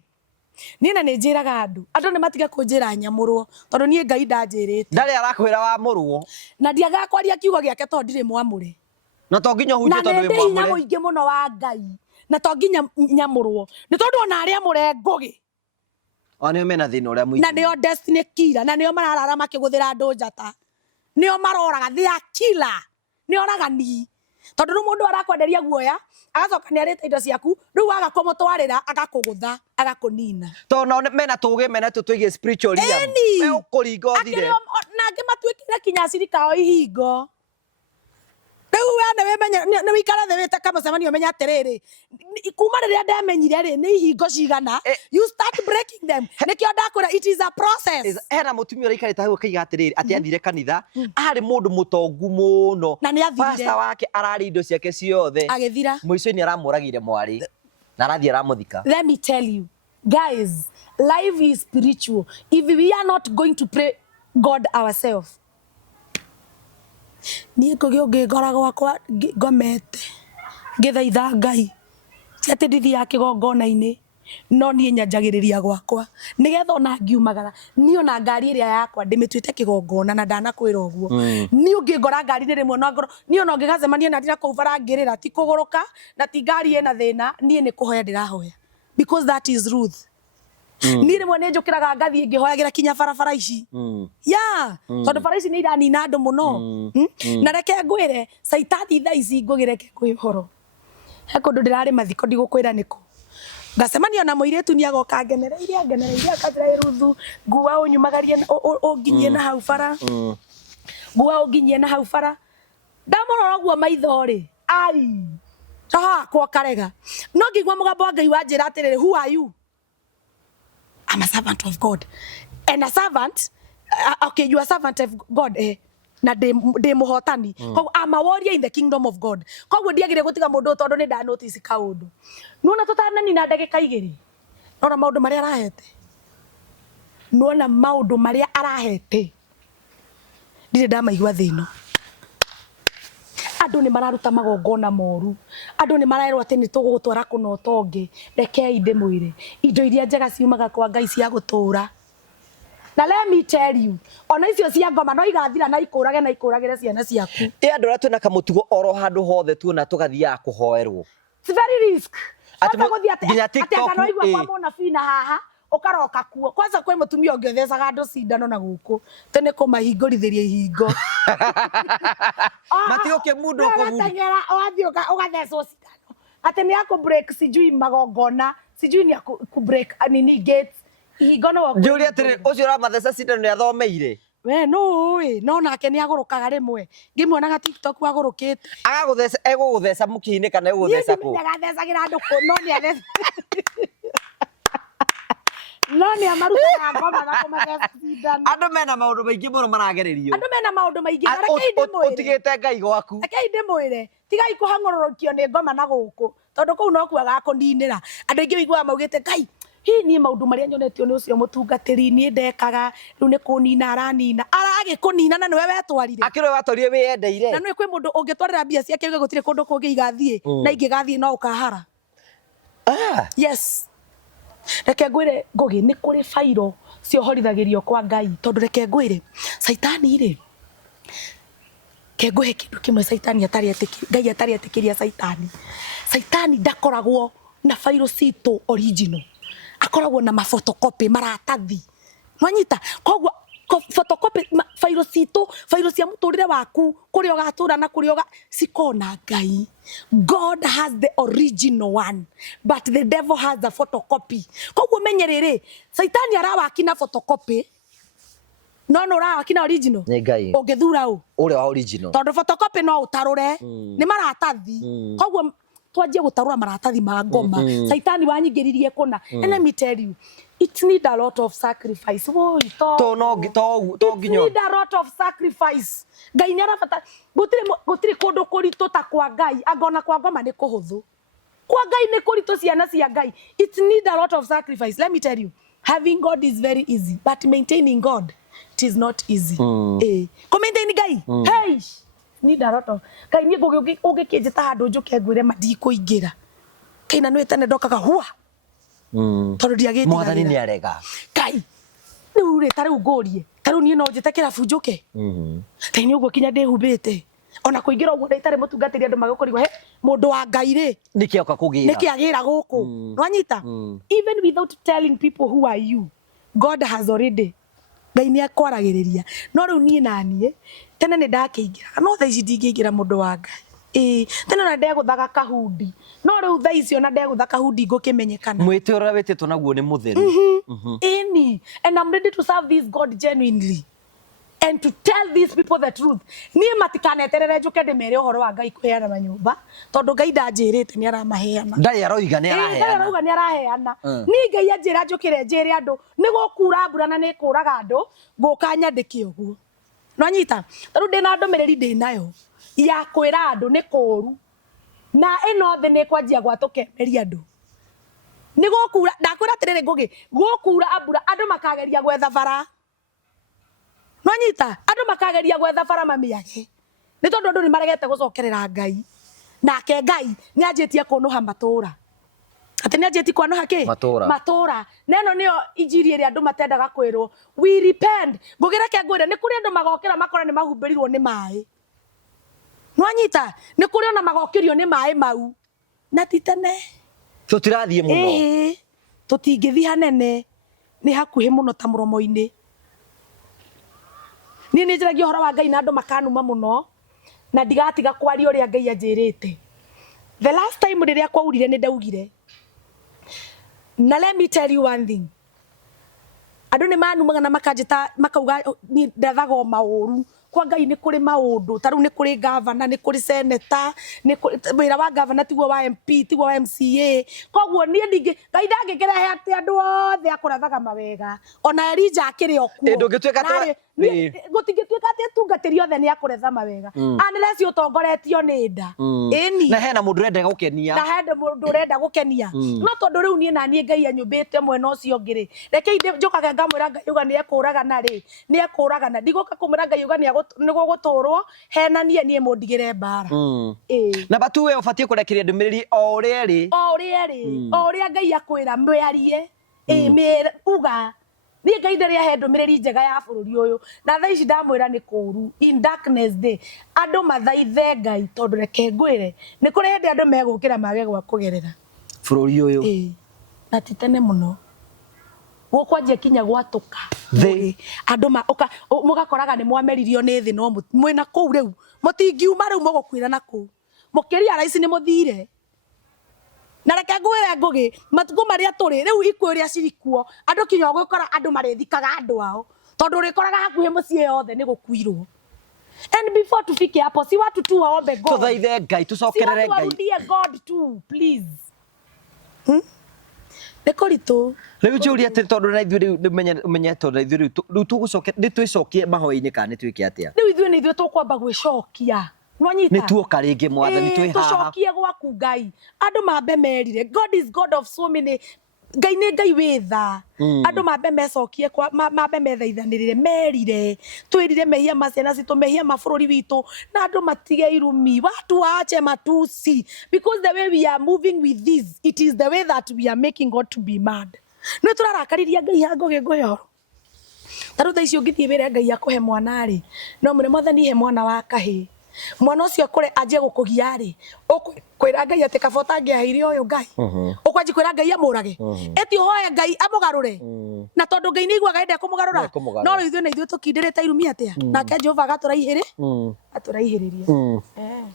niĩ na nĩ njĩraga andũ nĩ matiga kũnjĩra nyamũrwo tondu niĩ Ngai ndanjĩrĩte ndarĩ arakwĩra wamũrwo na ndiagaga kwaria kiugo gĩake tondu ndirĩ mwamũre na to nginya hunjie tondu wĩ mwamũre na nĩ mũingĩ mũno wa Ngai na to nginya nyamũrwo nĩ tondu ona arĩa mũre ngũgĩ onio mena thĩna ũrĩa mũingĩ na nĩo destiny killer na nĩo mararara makĩgũthĩra andũ njata nĩo maroraga they are killer nĩ oragani tondu rĩu mũndũ arakwenderia guoya agacoka nĩ arĩte indo ciaku rĩu waga kũmũtwarĩra agakũgũtha agakũnina tondu mena tũgĩ mena tũtũigie spiritual realm we ũkũringa ũthire na angĩ matuĩkire kinya cirikao ihingo rĩu we nĩ wĩikara thĩ wĩte kamũcemanio menya atĩrĩrĩ kuma rĩrĩa ndamenyire rĩ nĩ ihingo cigana you start breaking them nĩkĩo ndakwĩra it is a process. Hena mũtumia ũraikarĩte hau akaiga atĩrĩrĩ atĩ athire kanitha arĩ mũndũ mũtongu mũno na nĩ athire pastor wake ararĩ indo ciake ciothe agĩthira mũico-inĩ aramũragire mwarĩ na arathiĩ aramũthika. Let me tell you guys, life is spiritual. If we are not going to pray God ourselves niĩ ngũgĩ ngĩngora gwakwa ngomete ngĩthaitha Ngai ti atĩ ndithiaga kĩgongona-inĩ no niĩ nyanjagĩrĩria gwakwa nĩgetha ona ngiumagara niĩ ona ngari ĩrĩa yakwa ndĩmĩtuĩte kĩgongona na ndanakwĩra ũguo niĩ ũngĩngora ngari-inĩ rĩmwe no ngoro niĩ ona ũngĩgacemania na ndina kũu bara ngĩrĩra ti kũgũrũka na ti ngari ĩna thĩna niĩ nĩ kũhoya ndĩrahoya because that is Ruth. Niĩ rĩmwe nĩ njũkĩraga ngathiĩ ngĩhoyagĩra kinya barabara ici tondũ bara ici nĩ iranina andũ mũno na reke ngwĩre caitani thaa ici ngũgĩreke kwĩ ũhoro he kũndũ ndĩrarĩ mathiko ndigũkwĩra nĩkũ ngacemania na mũirĩtu nĩ agoka ngenereire akanjĩra Ruth nguwa ũnyumagarie ũnginyie na hau bara nguwa ũnginyie na hau bara ndamũrora ũguo maitho rĩ ai kwa karega no ngĩigua mũgambo wa Ngai wanjĩra atĩrĩrĩ who are you? I'm a servant of God. And a servant, okay, you are a servant of God, na de muhotani. I'm a warrior in the kingdom of God. Koguo ndiagire gutiga mundu tondu ni nda notice kaundu. Nuona tutanani na ndagika igiri. Nona maundu maria arahete. nuona maundu maria arahete ndire ndamaigua thino. Andu ni mararuta magongona moru, andu ni maraerwo ati ni tugutwara kuna utonge. Rekei ndimwire indo iria njega ciumaga kwa Ngai cia gutura. Na let me tell you, ona icio cia ngoma no igathira na ikuragire ciana ciaku. Andu aria twina kamutugo oro handu hothe tuona tugathiaga kuhoerwo. It's very risk. Ati guthia nginya TikTok no igwa kwa mona fina haha ukaroka kuo. Kwanza kwe mutumia ungethecaga andu cindano na guku tene kumahingũrithiria ihingo. Matioke mundu ukuburi. Tengera wathi ugathecwo cindano. Ati ni aku break sijui magongona, sijui ni aku break nini gates. Ihingo no waku. Julia tiri ucio ramatheca cindano ni athomeire. We no no nake ni agurukaga rimwe ngimwonaga TikTok agurukite Agagutheca egugutheca mukiine kana egugutheca ku. Agathecagira andu ku no ni atheca. No ni amarutaga ngoma na kumatheca cindano. Andu mena maundu maingi muno marageririo. Andu mena maundu maingi rekei ndimwire. Utigite Ngai gwaku. Rekei ndimwire tigai kuhang'ororokio ni ngoma na guku tondu kuu no kuaga kuninira. Andu aingi wiguaga maugite Ngai hii ni maundu maria nyonetio ni ucio mutungatiri ni ndekaga riu ni kunina aranina kunina na niwe wetwarire akiro watwarire wiyendeire na niwe kwi mundu ungitwarira mbia ciake uge gutire kundu kungi igathie na ingigathie no ukahara. Yes, reke ngwire Ngugi ni kuri fairo ciohorithagirio kwa Ngai tondu reke ngwire saitani ri ke nguhe kindu kimwe saitani atari etikiria Ngai atari etikiria saitani ndakoragwo na fairo citu original, akoragwo na mafotocopy maratathi nwanyita kogwo photocopy fairo citu fairo cia muturire waku kuri ugatura na kuri sikona Ngai. God has the original one but the devil has the photocopy. Kogwo menyerere saitani arawaki na photocopy no urawaki na original ni Ngai ungithura uri wa original tondu photocopy no utarure ni maratathi. Kogwo twanjie gutarura maratathi ma ngoma saitani wanyingiririe kuna. And let me tell you, it need a lot of sacrifice. Wo to nginyo need a lot of sacrifice. Ngai ni arabata gutiri kundu kuritu ta kwa Ngai angona kwa ngoma ni kuhuthu kwa Ngai ni kuritu ciana cia Ngai. It need a lot of sacrifice. Let me tell you, having God is very easy but maintaining God, it is not easy. Maintain Ngai hey need a lot of Ngai ni ugikinjita handu njuke ngwire madikuingira kaina nwe tene ndokaga hua tondu ndiagite mwathani ni arega Ngai riu ri tariu ngurie tariu ni no njite kirabu njuke Ngai ni uguo kinya ndihumbite ona kuingira uguo ndaitare mutungatiri andu magukuriwa he mundu wa Ngai ri nikioka kugira nikiagira guku nwanyita even without telling people who are you, God has already Ngai ni akwaragiriria. No riu nie nanie tene ni ndakiingira no tha ici ndingiingira mundu wa Ngai tene na ndeguthaga kahudi no riu tha ici ona ndegutha kahudi ngukimenyekana mwite ora wetitwo naguo ni mutheru and I'm ready to serve this God genuinely and to tell these people the truth. Ni matikaneterere njuke ndimere uhoro wa Ngai kweana manyumba tondu Ngai ndanjirite ni aramaheana ndai aroiga ni araheana ni Ngai anjira njukire njire andu ni gukura mbura na ni kuraga andu nguka nyandike uguo nwanyita riu ndina ndumiriri ndinayo ya kwira andu ni kuru na ino thi ni kwanjia gwatukemeria andu ni gukura ndakwira atiriri Ngugi gukura ambura andu makageria gwetha bara nwanyita andu makageria gwetha bara mamiage ni tondu andu ni maregete gucokerera Ngai nake Ngai ni anjitie kunuha matura ati ni anjitie kunuha ki matura neno nio injiri iri andu matendaga kwirwo we repent. Ngugi reke ngwire ni kuri andu magokira makora ni mahumbirirwo ni mai nwanyita ni kuri ona magokirio ni mai mau na titene tutirathie muno tutingithi hanene ni hakuhi muno ta muromo-ini. Ni njiragia uhoro wa Ngai na andu makanuma muno na ndigatiga kwaria uria Ngai anjirite. The last time riria kwaurire ni ndaugire na let me tell you one thing, andu ni manumaga na makanjita makauga ni ndathago mauru kwa Ngai ni kuri maundu taru ni kuri governor ni kuri senator ni wira wa governor tiguo wa MP tiguo wa MCA kogwo ni ndingi Ngai ndangikira he ati andu othe akurathaga mawega ona Elija akiri okuo gutingituika ati tungatiri othe ni akuretha mawega anelesi utongoretio ni nda eni na hena mundu urenda gukenia na hende mundu urenda gukenia no tondu riu nie na nie Ngai anyumbite mwena ucio ngiri reke njukaga ngamwira Ngai uga ni ekuragana ri ni ekuragana ndiguka kumwira Ngai uga ni guturwo hena nie mundigire mbara na batu we ubatie kurekeria ndumiriri o uria ri o uria Ngai akwira mwiarie uga ni Ngai ndaria he ndumiriri njega ya bururi uyu na thaa ici ndamwira ni kuru in darkness day andu mathaithe Ngai tondu reke ngwire ni kuri hindi andu megukira mage gwa kugerera bururi uyu na titene muno gukwanjia kinya gwatuka andu mugakoraga ni mwameririo ni thi no mwina kuu riu mutingiuma riu mugukwira na kuu mukiria raici ni muthire na reke ngwire ngugi matuko maria turi riu ikuo ria cirikuo andu kinya gukora andu marethikaga andu ao tondu rikoraga hakuhe mucie yothe ni gukuirwo and before tufike hapo si watu tu waombe God tuthaithe Ngai tucokerere Ngai si God too please nekoritu riu njuri ati tondu na ithuĩ riu menye tondu ithuĩ riu tugucokia ni twicokie mahoya-inĩ kana ni twike atia riu ithuĩ ni ithuĩ tukwamba gwicokia nwanyita ni tuoka ringi mwathani twi haha tucokie gwaku Ngai andu mambe merire God is God of so many Ngai ni Ngai witha andu mambe mecokie mambe methaithanirire merire twirire mehia maciana citu mehia mabururi witu na andu matige irumi watu waache matusi because the way we are moving with this it is the way that we are making God to be mad no turarakariria Ngai hangoge ngoyoro taru tha icio ngithie wire Ngai akuhe mwana ri no mure mwathani he mwana wa kahi mwana ucio kure anjie gukugia ri ukwira Ngai ati kabota ngiahiire uyu Ngai ukwanji kwira Ngai amurage eti hoye Ngai amugarure na tondu Ngai ni igwaga ende kumugarura no ri ithuĩ na ithuĩ tukindirite irumi atia nake Jehova aturaihiririe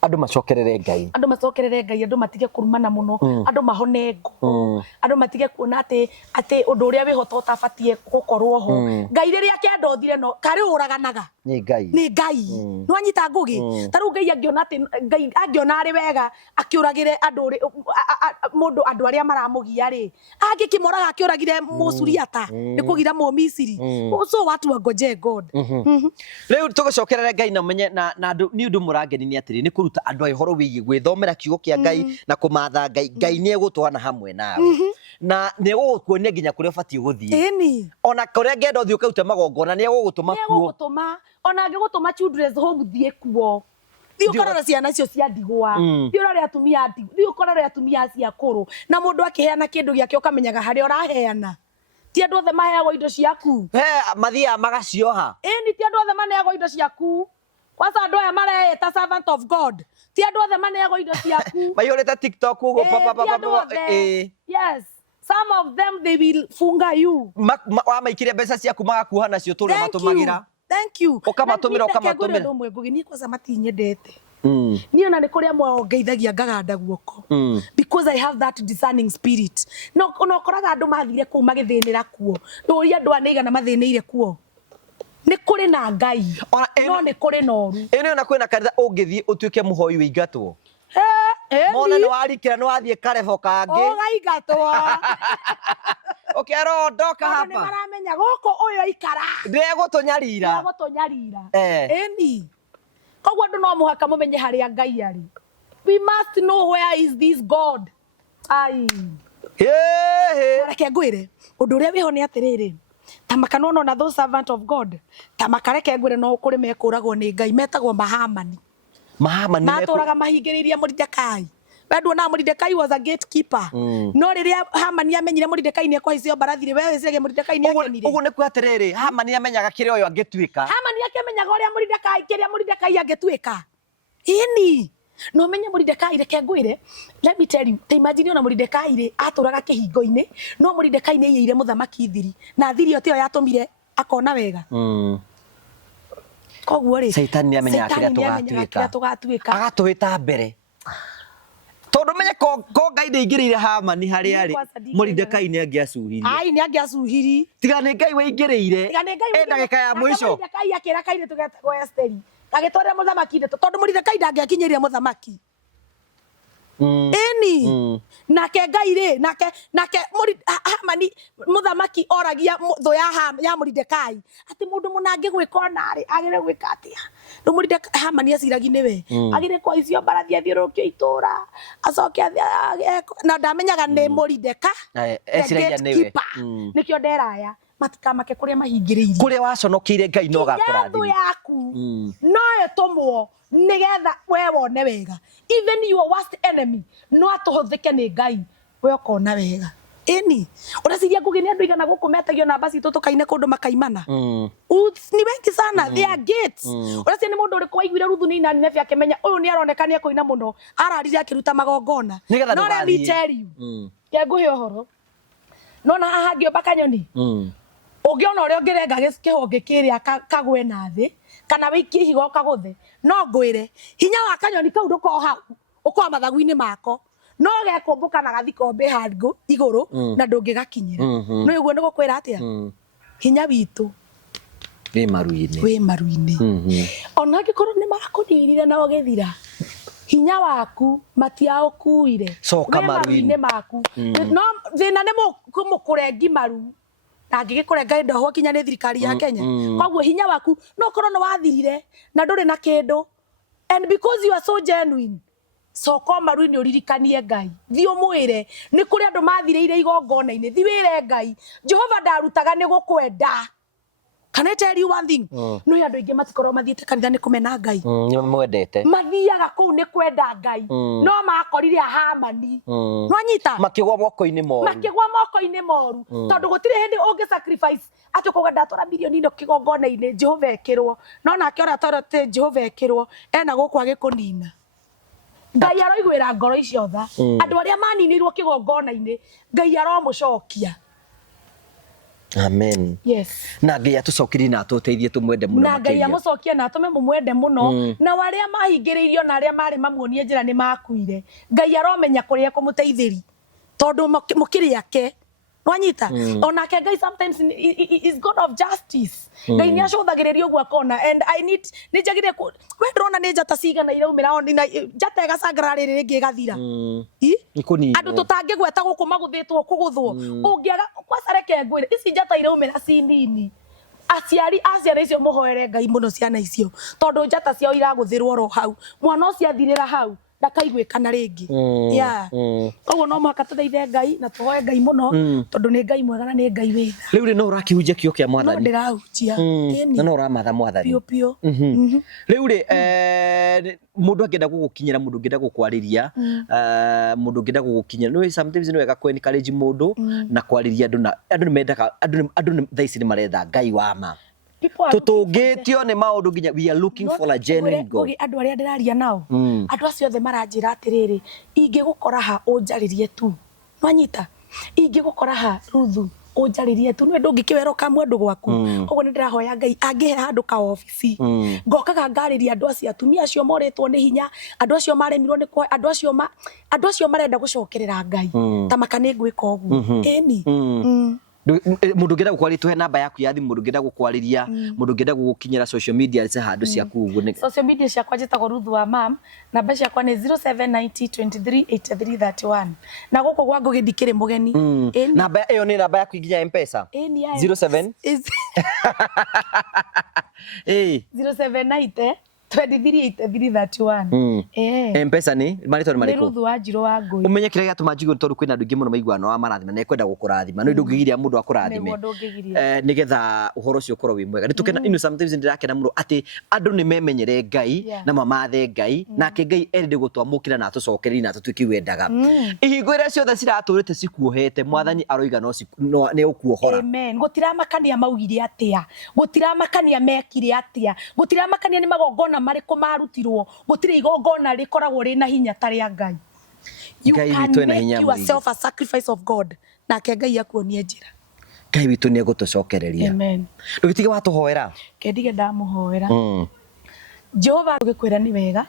andu macokerere Ngai andu matige kurumana muno andu mahone ngo andu matige kuona ati undu uria wihota utabatie gukorwo ho Ngai riria kendothire no kari uraganaga ni Ngai nwanyita ngugi taru Ngai angiona ati Ngai angiona ari wega akiuragire mundu andu aria maramugia ri angikimoraga akiuragire Musuriata ni kugira mu Misiri so watu wangoje God riu tugucokerere Ngai na menye na ni undu murangeni ni atiri ni kuruta andu ihoro wigi gwithomera kiugo kia Ngai na kumatha Ngai ni egutwana hamwe nawe na ni gukuonia nginya kuria ubatie guthie ona kuria ngenda uthie ukauta magongona ni egugutuma kuo ona angigutuma children's home thie kuo thio korora ciana cio cia ndigwa thio rore atumia ndigwa thio korora atumia cia kuru na mundu akiheana kindu giake ukamenyaga hari uraheana ti andu othe maheagwo indo ciaku mathia magacioha ni ti andu othe maneagwo indo ciaku kwanza andu aya mareta servant of God ti andu othe maneagwo indo ciaku maihurite TikTok ugo yes some of them they will funga you wamaikiria mbeca ciaku magakuha nacio turi matumagira thank you ukamatumira ndumwe ngugi ni kwanza matinyendete ni ona ni kuria mwa ngeithagia ngaganda guoko because I have that discerning spirit no koraga andu mathire ku magithinira kuo nduri andu aniigana mathinire kuo ni kuri na Ngai no ni kuri noru ene ona kwina kanitha ungithie utuike muhoi wigatwo mona ni warikira ni wathie karebo kangi ugaigatwa okero ndoka hapa ni maramenya goko uyu aikara ndegutunyarira eni koguo andu no muhaka mumenye haria Ngai ari we must know where is this God reke ngwire undu uria wiho ni atiriri tamaka no na those servant of God tamaka reke ngwire no kuri mekuragwo ni Ngai metagwo mahamani maturaga mahingiririe Mordecai wendu na Mordecai was a gatekeeper no riria Hamani amenyire Mordecai ni akwahicio barathire wewe wicirage Mordecai ni akenire ugu ni kwatiriri Hamani amenyaga kire uyu angituika Hamani akemenyaga uria Mordecai angituika ini no menye Mordecai reke ngwire let me tell you te imagine ona Mordecai ri aturaga kihingo-ini no Mordecai ni yeire muthamaki thiri na thiri yo tio yatumire akona wega koguo ri Satan ni amenyaga kire tugatuika agatuita mbere tondu menye ko Ngai ndeingirire Hamani hari ari Mordecai ni angiacuhiri ni angiacuhiri tiga ni Ngai weingirire ndagika ya mwisho Mordecai akira kaire tugetagwo Esteri agitwara muthamaki ndeto tondu Mordecai ndangiakinyirire muthamaki Eni nake Ngai ri nake Hamani muthamaki oragia thu ya Moridekai ati mundu munangi gwika nari agire gwika atia ru Moridekai Hamani aciragi niwe agire kwa icio mbarathi athiurukio itura acoke na ndamenyaga ni Moridekai eciragia niwe nikio nderaya matikamake kuria mahingiriirie kuria waconokiire Ngai no gakurathima yaku no etumwo nigetha we wone wega even your worst enemy no atuhuthike ni Ngai we ukona wega eni ureciria ngugi ni andu igana guku metagio namba citu tukaine kundu makaimana ni wengi sana they are gates ureciria ni mundu uri kwaiguire Ruthu ni nani nefi akimenya uyu ni aronekania kuina muno ararire akiruta magongona no let me tell you ke nguhe uhoro no na ahangio bakanyoni ungiona uria ungirenga kihonge kiria kagwe na thi kana wiki higo kaguthe no ngwire hinya wa kanyoni kau nduko hau ukwa mathagu-ini mako no gekumbuka na gathi kombe hangu iguru na ndungigakinyira no iguo ni gukwira atia hinya witu wi maru-ini ona ngikorwo ni makunirire na ugithira hinya waku matiaukuire coka maru-ini maku no thina ni mukurengi maru na ngigikurenga ndoho kinya ni thirikari ya Kenya koguo hinya waku no korwo no wathirire na nduri na kindu and because you are so genuine soko maru-ini uririkanie Ngai thi umwire ni kuri andu mathireire igongona-ini thi wire Ngai Jehova ndarutaga ni gukwenda. Can I tell you one thing? No andu aingi matikorwo mathiete kanitha ni kumena Ngai mwendete mathiaga kuu ni kwenda Ngai no makorire Hamani no anyita makigwa moko-ini moru tondu gutire hindi ungi sacrifice ati kuga ndatora milioni ino kigongona-ini Jehova ekirwo no nake ora torote Jehova ekirwo ena guku agikunina Ngai aroiguira ngoro icio tha andu aria maninirwo kigongona-ini Ngai aromucokia. Amen. Yes. Na Ngai atucokirie na atuteithie tumwende muno na Ngai amucokie na atume mumwende muno na waria mahingiriirio na aria mari mamuonie njira ni makuire Ngai aromenya kuria kumuteithiri tondu mukiri yake nwanyita onake Ngai sometimes is God of justice Ngai ni acuthagireria uguo akona and I need ni njagire we ndrona ni njata cigana iraumira on na njata igacangara riri ringi igathira andu tutangigweta guku maguthitwo kuguthwo ungiaga kwacareke ngwire ici njata iraumira ci nini aciari icio muhoere Ngai muno ciana icio tondu njata ciao iraguthirwo ro hau mwana ucio athirira hau ndakaiguikana ringi koguo no mwaka tuthaithe Ngai na tuhoe Ngai muno tondu ni Ngai mwega na ni Ngai witha riu ri no urakihunjia kio kia mwathani no ndirahunjia na no uramatha mwathani pio riu ri mundu angienda gugukinyira mundu angienda gukwariria mundu angienda gugukinyira no sometimes no wega ku encourage mundu na kwariria andu ni mendaga andu thaici ni maretha Ngai wa ma tutungitio ni maundu nginya we are looking for a genuine God andu aria ndiraria nao andu acio othe maranjira atiriri ingigukora ha unjaririe tu nwanyita ingigukora ha Ruthu unjaririe tu nwe ndungikiwero kamwe andu gwaku koguo ni ndirahoya Ngai angihe handu ka office ngokaga ngariria andu acio atumia acio moritwo ni hinya andu acio maremirwo ni kwa andu acio marenda gucokerera Ngai ta makane gwika uguo eni mundu ngienda gukwariria tuhe namba yaku ya thimu mundu ngienda gukwariria mundu ngienda gugukinyira social media cia handu ciaku uguo social media ciakwa njitagwo Ruthu wa mam namba ciakwa ni 0790238331 na guku gwa ngugi ndikiri mugeni namba iyo ni namba yaku nginya M-Pesa 07 0790 238331 M-Pesa ni marito ni mariko Ruthu wa Njiro wa Ngui umenye kire gatuma njigo tondu kwina andu ingi muno maiguana wa marathima na ekwenda gukurathima no ndungigiria mundu akurathime nigetha uhoro cio korwo wi mwega nitukena ino sometimes ndirakena muno ati andu ni memenyere Ngai na mamathe Ngai nake Ngai erinde gutwamukira na atucokereri na tutuiki wendaga ihingo iria ciothe ciraturite cikuohete mwathani aroiga no ne ukuohora amen gutiramakania maugire atia gutiramakania mekire atia gutiramakania ni magongona mariko marutirwo gutire igongona rikoragwo rina hinya taria Ngai you can make yourself a sacrifice of God nake Ngai akuonie njira Ngai witu ni gutucokereria amen ndugitige watuhoera kendige ndamuhoera Jehova ugikwira ni wega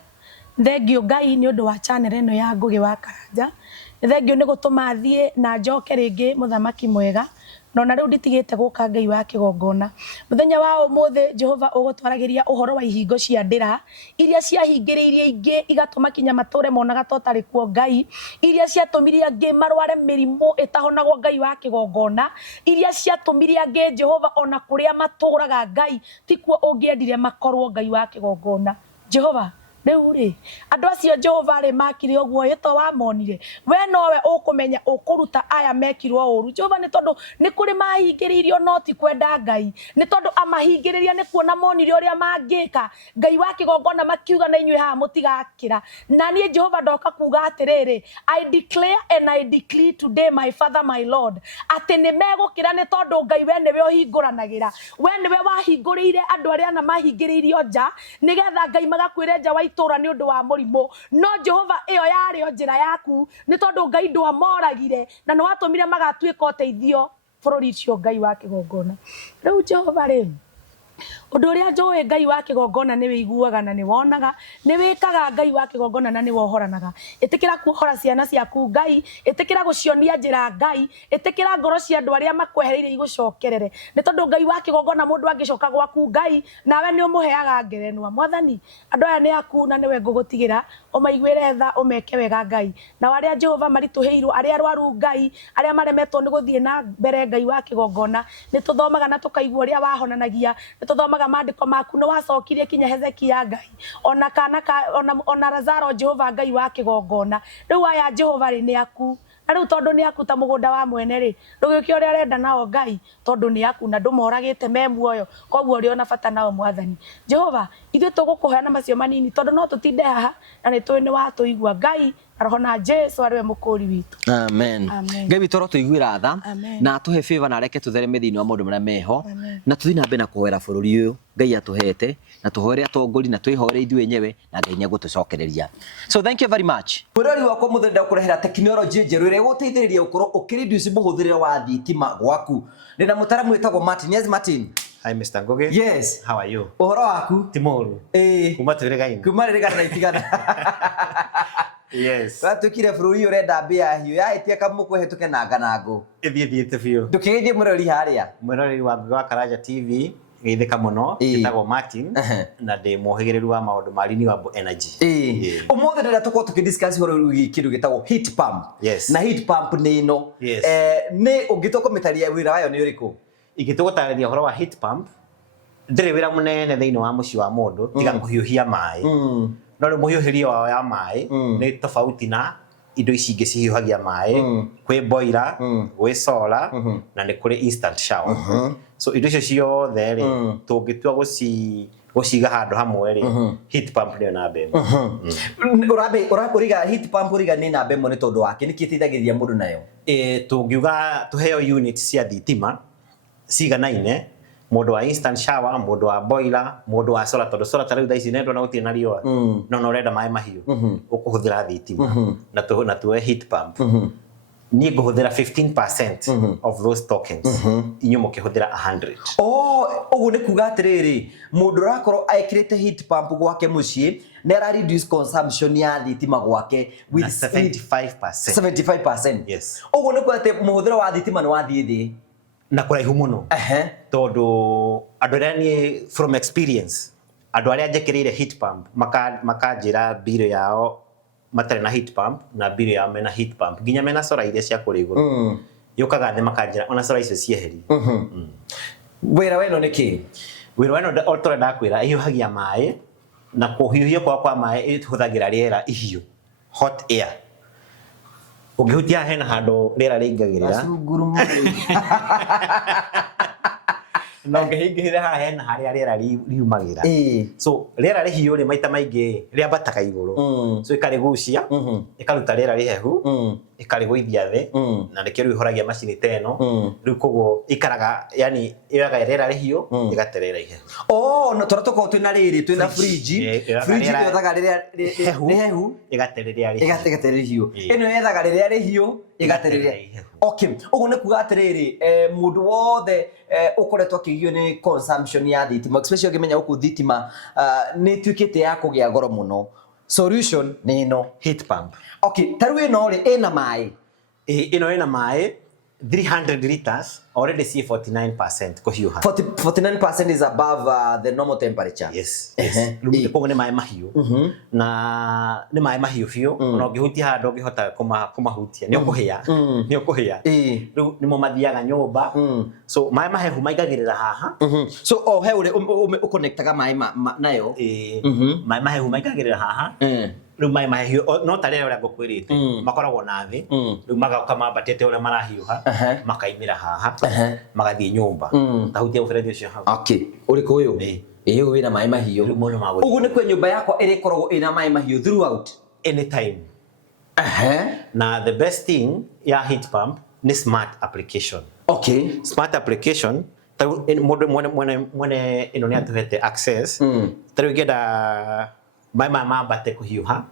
thengio Ngai ni undu wa channel eno ya Ngugi wa Karanja thengio ni gutuma thie na njoke ringi muthamaki mwega no na riu nditigite guka Ngai wa kigongona muthenya wa umuthe Jehova ugutwaragiria uhoro wa ihingo cia ndira iria ciahingiriirie ingi igatuma kinya mature monaga totari kuo Ngai iria ciatumirie angi marware mirimu itahonagwo Ngai wa kigongona iria ciatumirie angi Jehova ona kuria maturaga Ngai tikuo ungiendire makorwo Ngai wa kigongona Jehova riu ri andu acio Jehova ri makire ogwo yeto wa monire we nowe ukumenya ukuruta aya mekirwo uru Jehova ni tondu ni kuri mahingiriirio no ti kwenda Ngai ni tondu amahingiriria ni kuona monire uria mangika Ngai wa kigongona makiuga na inywe ha mutigakira na nie Jehova ndoka kuga atiriri I declare and I decree today my Father my Lord ati ni megukira ni tondu Ngai we niwe uhinguranagira we niwe wahinguriire andu aria na mahingiriirio nja nigetha Ngai magakwire nja wa itura ni undu wa murimo no Jehova iyo yari o njira yaku ni tondu Ngai ndwamoragire na ni watumire magatuika uteithio bururi cio Ngai wa kigongona riu Jehova ri undu uria njui Ngai wa kigongona ni wiguaga na ni wonaga ni wikaga Ngai wa kigongona na ni wohoranaga itikira kuhora ciana ciaku Ngai itikira gucionia njira Ngai itikira ngoro cia andu aria makwehereire igucokerere ni tondu Ngai wa kigongona mundu angicoka gwaku Ngai nawe ni umuheaga ngerenwa mwathani andu aya ni aku na niwe ngugutigira umaiguire tha umeke wega Ngai na aria Jehova marituheirwo aria arwaru Ngai aria maremetwo ni guthie na mbere Ngai wa kigongona ni tuthomaga na tukaigua uria wahonanagia ni tuthomaga maandiko maku no wacokirie kinya Hezekia Ngai ona kana ona Lazaro Jehova Ngai wa kigongona riu aya Jehova ri ni aku na riu tondu ni aku ta mugunda wa mwene ri ndugikio ria renda nao Ngai tondu ni aku na ndumoragite me muoyo koguo uri ona bata nao mwathani Jehova ithu tugukuheana macio manini tondu no tutinde haha na ni twi ni watuigua Ngai arona Jesu ariwe mukuri witu amen Ngai witu ro tuiguira tha na tuhe favor na reke tuthereme thiini wa maundu maria meho na tuthi na mbere na kuhoera bururi uyu Ngai atuhete na tuhoere atongori na twihore ithuĩ enyewe na Ngai nĩegũtũcokereria so thank you very much bururi wakwa muthenda kurehera teknology njeru ĩrĩa ĩgũteithĩrĩria ukorwo ukiriduce mũhũthĩrĩre wa thitima gwaku ndĩna mũtaramu wĩtagwo Martin. Yes Martin. Hi Mr. Ngoge. Yes. How are you? Uhoro waku? Timoru. Kuma twĩrĩgaine. Kuma rĩrĩgana na itigana. Yes. Watukire bururi urenda mbia hiyo yahitia kamukuhetũke na nganangu. Thiĩte biũ. Ndũkĩgeithie mũrori harĩa. Mũrori wa Karaja TV geithĩka mũno gĩtagwo Martin na ndĩ mũhĩgĩrĩru wa maũndũ ma renewable energy. Ũmũthĩ rĩrĩa tũkorwo tũkĩdiscuss ũhoro wĩgiĩ kĩndũ gĩtagwo heat pump. Yes. Na heat pump nĩ ĩno. Yes. Nĩ ũngĩtua kũmĩtaria wĩra wayo nĩ ũrĩkũ? Ingĩtũgũtarĩria ũhoro wa heat pump ndĩrĩ wĩra mũnene thĩinĩ wa mũciĩ wa mũndũ tiga kũhiũhia maĩ. No rĩu mũhiũhĩrie wao ya maĩ nĩ tofauti na indo ici ingĩ cihiũhagia maĩ kwĩ boiler gwĩ solar na nĩ kũrĩ instant shower. So indo icio ciothe rĩ tũngĩtua gũciga handũ hamwe rĩ heat pump nĩyo namba ĩmwe. Ũraiga heat pump ũriga nĩ namba ĩmwe nĩ tondũ wake nĩkĩ ĩteithagĩrĩria mũndũ nayo? Tũngiuga tũheo unit cia thitima ciganaine mũndũ wa instant shower mũndũ wa boiler mũndũ wa solar tondũ solar tarĩu thaa ici nendwo na gũtirĩ na riũa no ũrenda maĩ mahiũ ũkũhũthĩra thitima na tuoe heat pump niĩ ngũhũthĩra 15% of those tokens inyuĩ mũkĩhũthĩra 100. Ũguo nĩ kuga atĩrĩrĩ mũndũ ũrakorwo ekĩrĩte heat pump gwake mũciĩ nĩ ara reduce consumption ya thitima gwake with 75%. Yes. Ũguo nĩ kuga atĩ mũhũthĩro wa thitima nĩ wathiĩ thĩ na kũraihu mũno tondũ andũ arĩa niĩ from experience andũ arĩa njĩkĩrĩire heat pump makanjĩra bill yao matarĩ na heat pump na bill yao mena heat pump nginya mena solar iria cia kũrĩ igũrũ yũkaga thĩ makanjĩra ona solar icio cieheri. Wĩra weno nĩ kĩ? Wĩra weno tũrĩa ndakwĩra ĩhiũhagia maĩ na kũhiũhia kwa maĩ ĩhũthagĩra rĩera ihiũ hot air. Ũngĩhutia hena handũ rĩera rĩingagĩrĩra na ũngĩhingĩrĩra haha hena harĩa rĩera riumagĩra. So rĩera rĩhiũ rĩ maita maingĩ rĩambataga igũrũ so ĩkarĩgucia ĩkaruta rĩera rĩhehu ĩkarĩgũithia thĩ na nĩkĩo rĩu ĩhoragia macini ta ĩno rĩu koguo ikaraga yani yoyaga rĩera rĩhiũ ĩgaterera ihehu. No tũrĩa tũkorwo twĩna rĩrĩ twĩna fridge yothaga rĩrĩa rĩhehu ĩgaterera ihiũ ĩno yethaga rĩrĩa rĩhiũ ĩgaterera ihehu. Okay, ũguo nĩ kuga atĩrĩrĩ mũndũ wothe ũkoretwo akĩgio nĩ consumption ya thitima especially ũngĩmenya gũkũ thitima nĩ ĩtuĩkĩte ya kũgĩa goro mũno. Solution nĩ ĩno heat pump. Okay, tarĩu ĩno rĩ ĩna maĩ ĩno ĩna maĩ 300 liters already see 49% kuhiuha. 49% is above the normal temperature. Yes. Ko ni mai mahiu. Na ni mai mahiu fio no gihuti ha do gihota kumahutia. Ni okuhia. Ni okuhia. Riu ni mo mathiaga nyumba. So mai mahehu maigagirira haha. So he ure uconnectaga mai nayo. Mai mahehu maigagirira haha. Riu mai mahiu no tarere ora ngokwirite makoragwo na thi riu magauka mambatete ora marahiuha makaimira haha magathie nyumba tahutia uferethi ucio hau. Okay, uri kuyu iyo wina mai mahiu ugu ni kwe nyumba yakwa iri koragwo ina mai mahiu throughout anytime. Na the best thing ya heat pump ni smart application. Okay, smart application taru mwene ino ni atuhete access taru geda my bate kuhiuha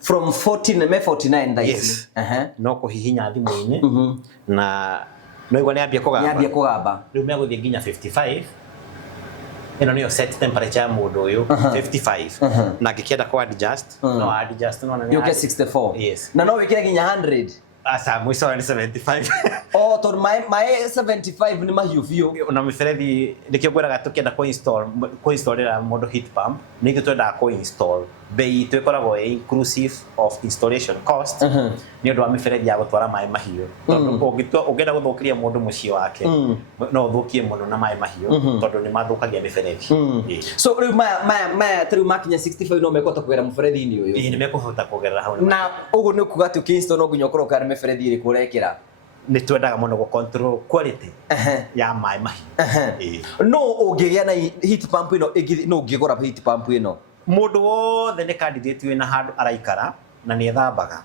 from 49 days. Yes. No kuhihinya thimu-ini na no igwa ni ambia kugamba riu meguthie nginya 55 ino niyo set temperature ya mundu uyu 55 na ngikienda ku adjust no adjust no na you get 64. Yes. Na no wikire nginya 100 asa mwiso ni 75. Oh, to my 75 ni mahiu fio na miferethi nikio gweraga tukienda ku install mundu heat pump nigio twenda ku install bei twekoragwo inclusive of installation cost ni undu wa miferethi ya gutwara mai mahiu tondu ungenda guthukiria mundu mucii wake no uthukie muno na mai mahiu tondu ni mathukagia miferethi. So riu maya tru makinya 65 no mekota kugera muferethi ni uyu ni mekuhota kugerera hau na ugu ni kuga tu install no nginya ukoroka ni miferethi iri kurekera ni twendaga muno go control quality ya mai mahiu. No ungigia na heat pump ino no ungigora heat pump ino mundu wothe ni candidate wina handu araikara na ni ethambaga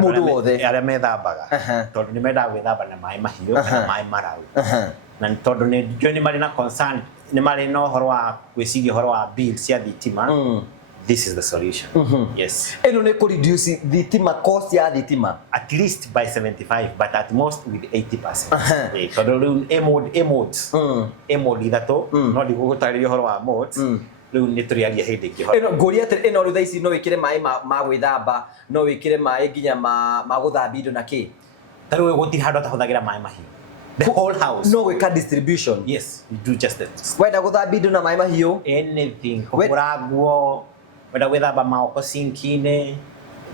mundu wothe aria methambaga tondu ni mendaga gwithamba na mai mahiu kana mai mararu na tondu ni joni mari na concern ni mari no horo wa gwiciria horo wa bill cia thitima. This is the solution. Yes. Eno ne ko reduce thitima cost ya thitima at least by 75 but at most with 80%. Tondu emode ithato no ndigugutariria horo wa modes riu ni turiaria hindi ingi eno nguria eno ru thaici no wikire mai ma gwithamba no wikire mai nginya ma guthambia indo na ki taru gutiri handu atahuthagira mai mahiu the whole house no wika distribution. Yes, you do just that. Wenda guthambia indo na mai mahiu anything kugura nguo wenda gwithamba maoko sinkine.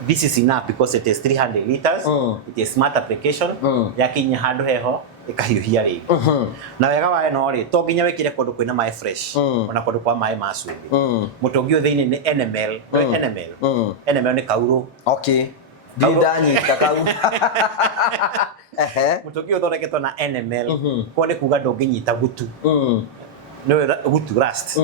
This is enough because it is 300 liters. It is smart application yakinya handu heho ikahiuhia ri na wega wae no ri to nginya wekire kondu kwina mai fresh ona kondu kwa mai macumbi mutungi thiini ni NML. NML ni kauro. Okay, didani kakau mutungi uthondeketwo na NML ko ni kuga ndunginyita gutu no gutu rust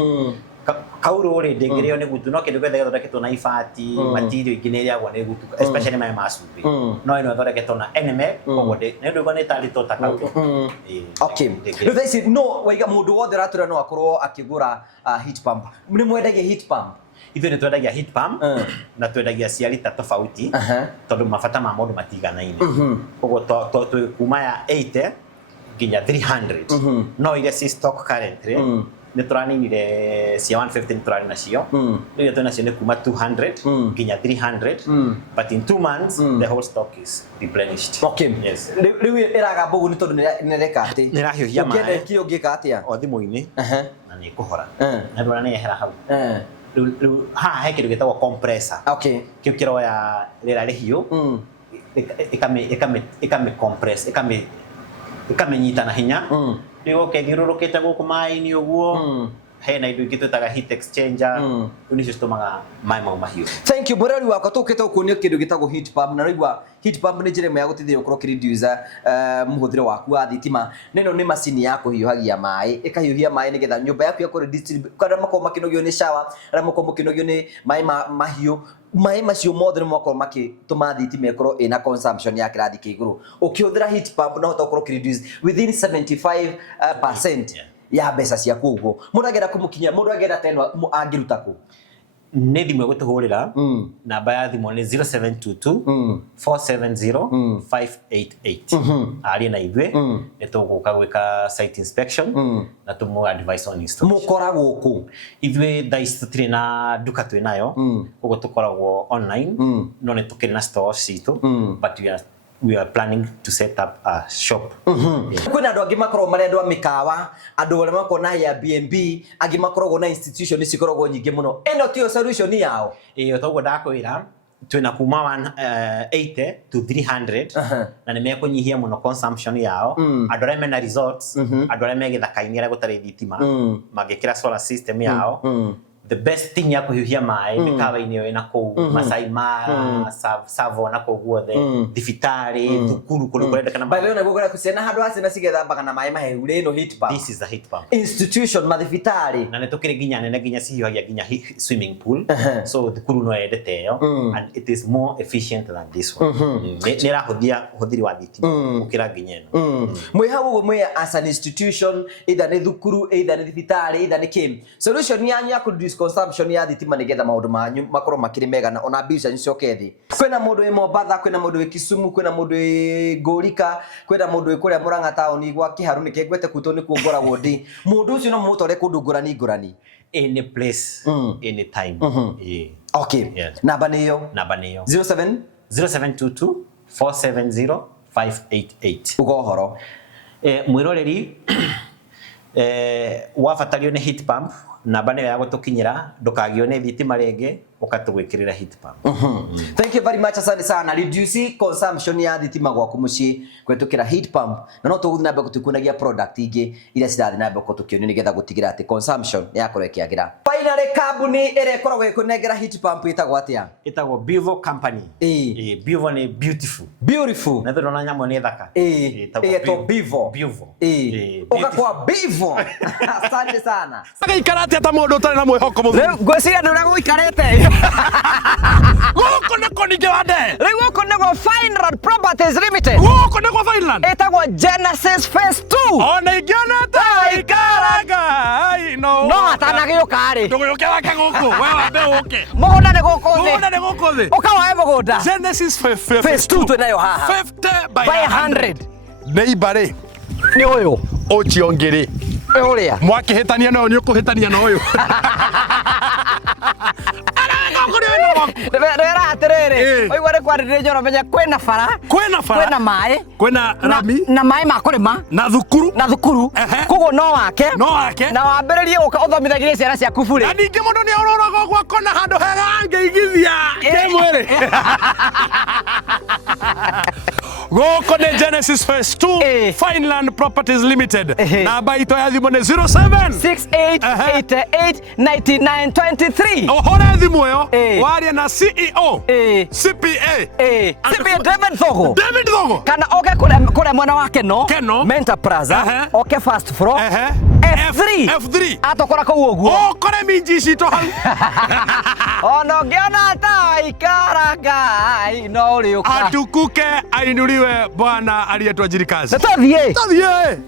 kauro ri ndingirio ni gutu no kindu gethe thondeketwo na ibati material ingine ria gwa ni gutu especially mai macumbi no ino thondeketwo na NML koguo ni ndu ni tari to takauro. Okay, no thaici no waiga mundu wothe ratura no akorwo akigura heat pump ni mwendagia heat pump ithuĩ nĩ twendagia heat pump na twendagia cia rita tofauti tondu mabata ma mũndũ matiganaine koguo kuma ya 80 nginya 300 no iria ci stock currently nĩ tũraninire cia 150 nĩ tũrarĩ nacio rĩu twĩ nacio nĩ kuma 200 nginya 300 but in 2 months the whole stock is replenished. Okay, yes. Rĩu ĩragamba ũguo nĩ tondũ nĩ reka atĩ nĩ rahiũhia maĩ ũngĩenda kĩo ngĩka atĩa o thimũ-inĩ na nĩ ĩkũhora na ndũra nĩ yehera hau haha he kĩndũ gĩtagwo compressor. Okay, kĩu kĩroya rĩera rĩhiũ ĩkame compress ĩkamenyita na hinya rĩu ũkĩthiũrũrũkĩte gũkũ maĩ-inĩ ũguo hena indo ingĩ twĩtaga heat exchanger rĩu nĩcio citũmaga maĩ mau mahiũ. Thank you mũrori wakwa tũkĩte gũkuonia kĩndũ gĩtagwo heat pump na rĩigua heat pump nĩ njĩra ĩmwe ya gũteithĩrĩria gũkorwo ũkĩreduce mũhũthĩre waku wa thitima na ĩno nĩ macini ya kũhiũhagia maĩ ĩkahiũhia maĩ nĩgetha nyũmba yaku yakorwo arĩa makorwo makĩnogio nĩ shower arĩa makorwo makĩnogio nĩ maĩ mahiũ maĩ macio mothe nĩ makorwo makĩtũma thitima ĩkorwo ĩna consumption ya kĩrathi kĩa igũrũ ũkĩhũthĩra heat pump no ũhote gũkorwo ũkĩreduce within 75% ya mbeca ciaku ũguo mũndũ agenda kũmũkinyia mũndũ agenda teno angĩruta kũ nĩ thimũ ĩgũtũhũrĩra namba ya thimũ nĩ 0722 470 588 aria na ithuĩ nĩ tũgũka gwĩka site inspection na tũmũ advice on installation. mũkoragwo kũ ithuĩ thaa ici tũtirĩ na duka twĩnayo koguo tũkoragwo online no nĩ tũkĩrĩ na stores citũ but we are we are planning to set up a shop. Kwina andu angi makorwo marendwa mikawa, andu arĩa makorwo na Airbnb, angi makorwo na institution cikoragwo nyingĩ mũno. Ĩno tiyo solution yao. Toguo ndakwĩra twina kuma 180 to 300 na nĩ mekũnyihia mũno consumption yao. Andũ arĩa mena resorts, andũ arĩa me gĩthaka-inĩ arĩa gũtarĩ thitima mangĩkĩra solar system yao. The best thing ya kuhiuhia mai mikawa-inĩ ĩyo ĩna kũu Masai Mara, Savo na kũu guothe, thibitarĩ, thukuru kũndũ kũrendekana. By the way, naguo kuciana handũ ha ciana cigethambaga na maĩ mahehu rĩno heat pump. This is a heat pump. Institution mathibitarĩ. Na nĩ tũkĩrĩ nginya nene nginya cihiũhagia nginya swimming pool. So thukuru no yendete ĩyo and it is more efficient than this one. Nĩ ĩrahũthia ũhũthĩri wa thitima gũkĩra nginya ĩno. Mwĩ hau ũguo mwĩ as an institution, either nĩ thukuru, either nĩ thibitarĩ, either nĩ kĩ. Solution yanyu ya reduce consumption ya thitima nigetha maundu manyu makorwo makiri mega na ona bill cicoke thi. Kwina mundu wi Mombatha, kwina mundu wi Kisumu, kwina mundu wi Ngũrika, kwina mundu wi kuria Murang'a tauni gwa Kiharu ni kengwete kuto ni kuongoragwo ndi. Mundu ucio no mutore kundu ngurani. Any place, any time. Okay. Yes. Namba niyo 0722 470 588. Ugohoro. Mwiroreri wabatario ni heat pump, namba niyo ya gutukinyira, ndukagione thitima rĩngĩ ukatugwikirira heat pump. Thank you very much, asante sana. Reduce consumption ya thitima gwaku mucii kwetukira heat pump na no tuguthi na mbere tukunagia product ingi iria cirathi na mbere tukionio nigetha gutigira ati consumption yakorwo ikiagira. Finally, kambuni ire koragwo ikunengera heat pump itagwo atia? Itagwo Bivo company. Bivo ni beautiful. Beautiful. Na ndona nyamo ni thaka. Ito Bivo. Ukakwa Bivo. Asante sana. Agaikara atia ta mundu utari na mwihoko muthu. Ngwiciria ndu guikarete. Guko niko ningewande. Riu guko niko Finland Properties Limited. Guko niko Finland. Itagwo Genesis Phase 2. Ona ingiona ta ikaraga. Ai no. No atanagiuka ri. Nduguyukira guku. We wambe uke. Mugunda ni guku thi. Mugunda ni guku thi. Ukawae mugunda. Genesis Phase 2 tunayo haha. 50 by 100. Neighbor ni uyu. Ochiongiri. Uria. Mwakihitania no ni ukuhitania no uyu. Rera atiriri oigwa ri kwarire njoro menya kwina bara kwina mai kwina rami na mai ma kurima na thukuru kuguo no wake na wambiririe uka uthomithagirie ciana ciaku bure na ningi mundu ni aururaga gwa kona handu hega angeigithia kemwiri Goko ne Genesis Phase 2 Finland Properties Limited. Namba ito ya thimu ni 0768889923. Ohore thimu yo waria na CEO CPA CPA David Thogo kana oke kure mwana wake no Mentor Plaza oke first floor F3 atokora ku uguo okore minji cito hau ono ngiona ta ikaraga no riuka atukuke ainuriwe bwana aliyetwa jirikazi Tathiĩ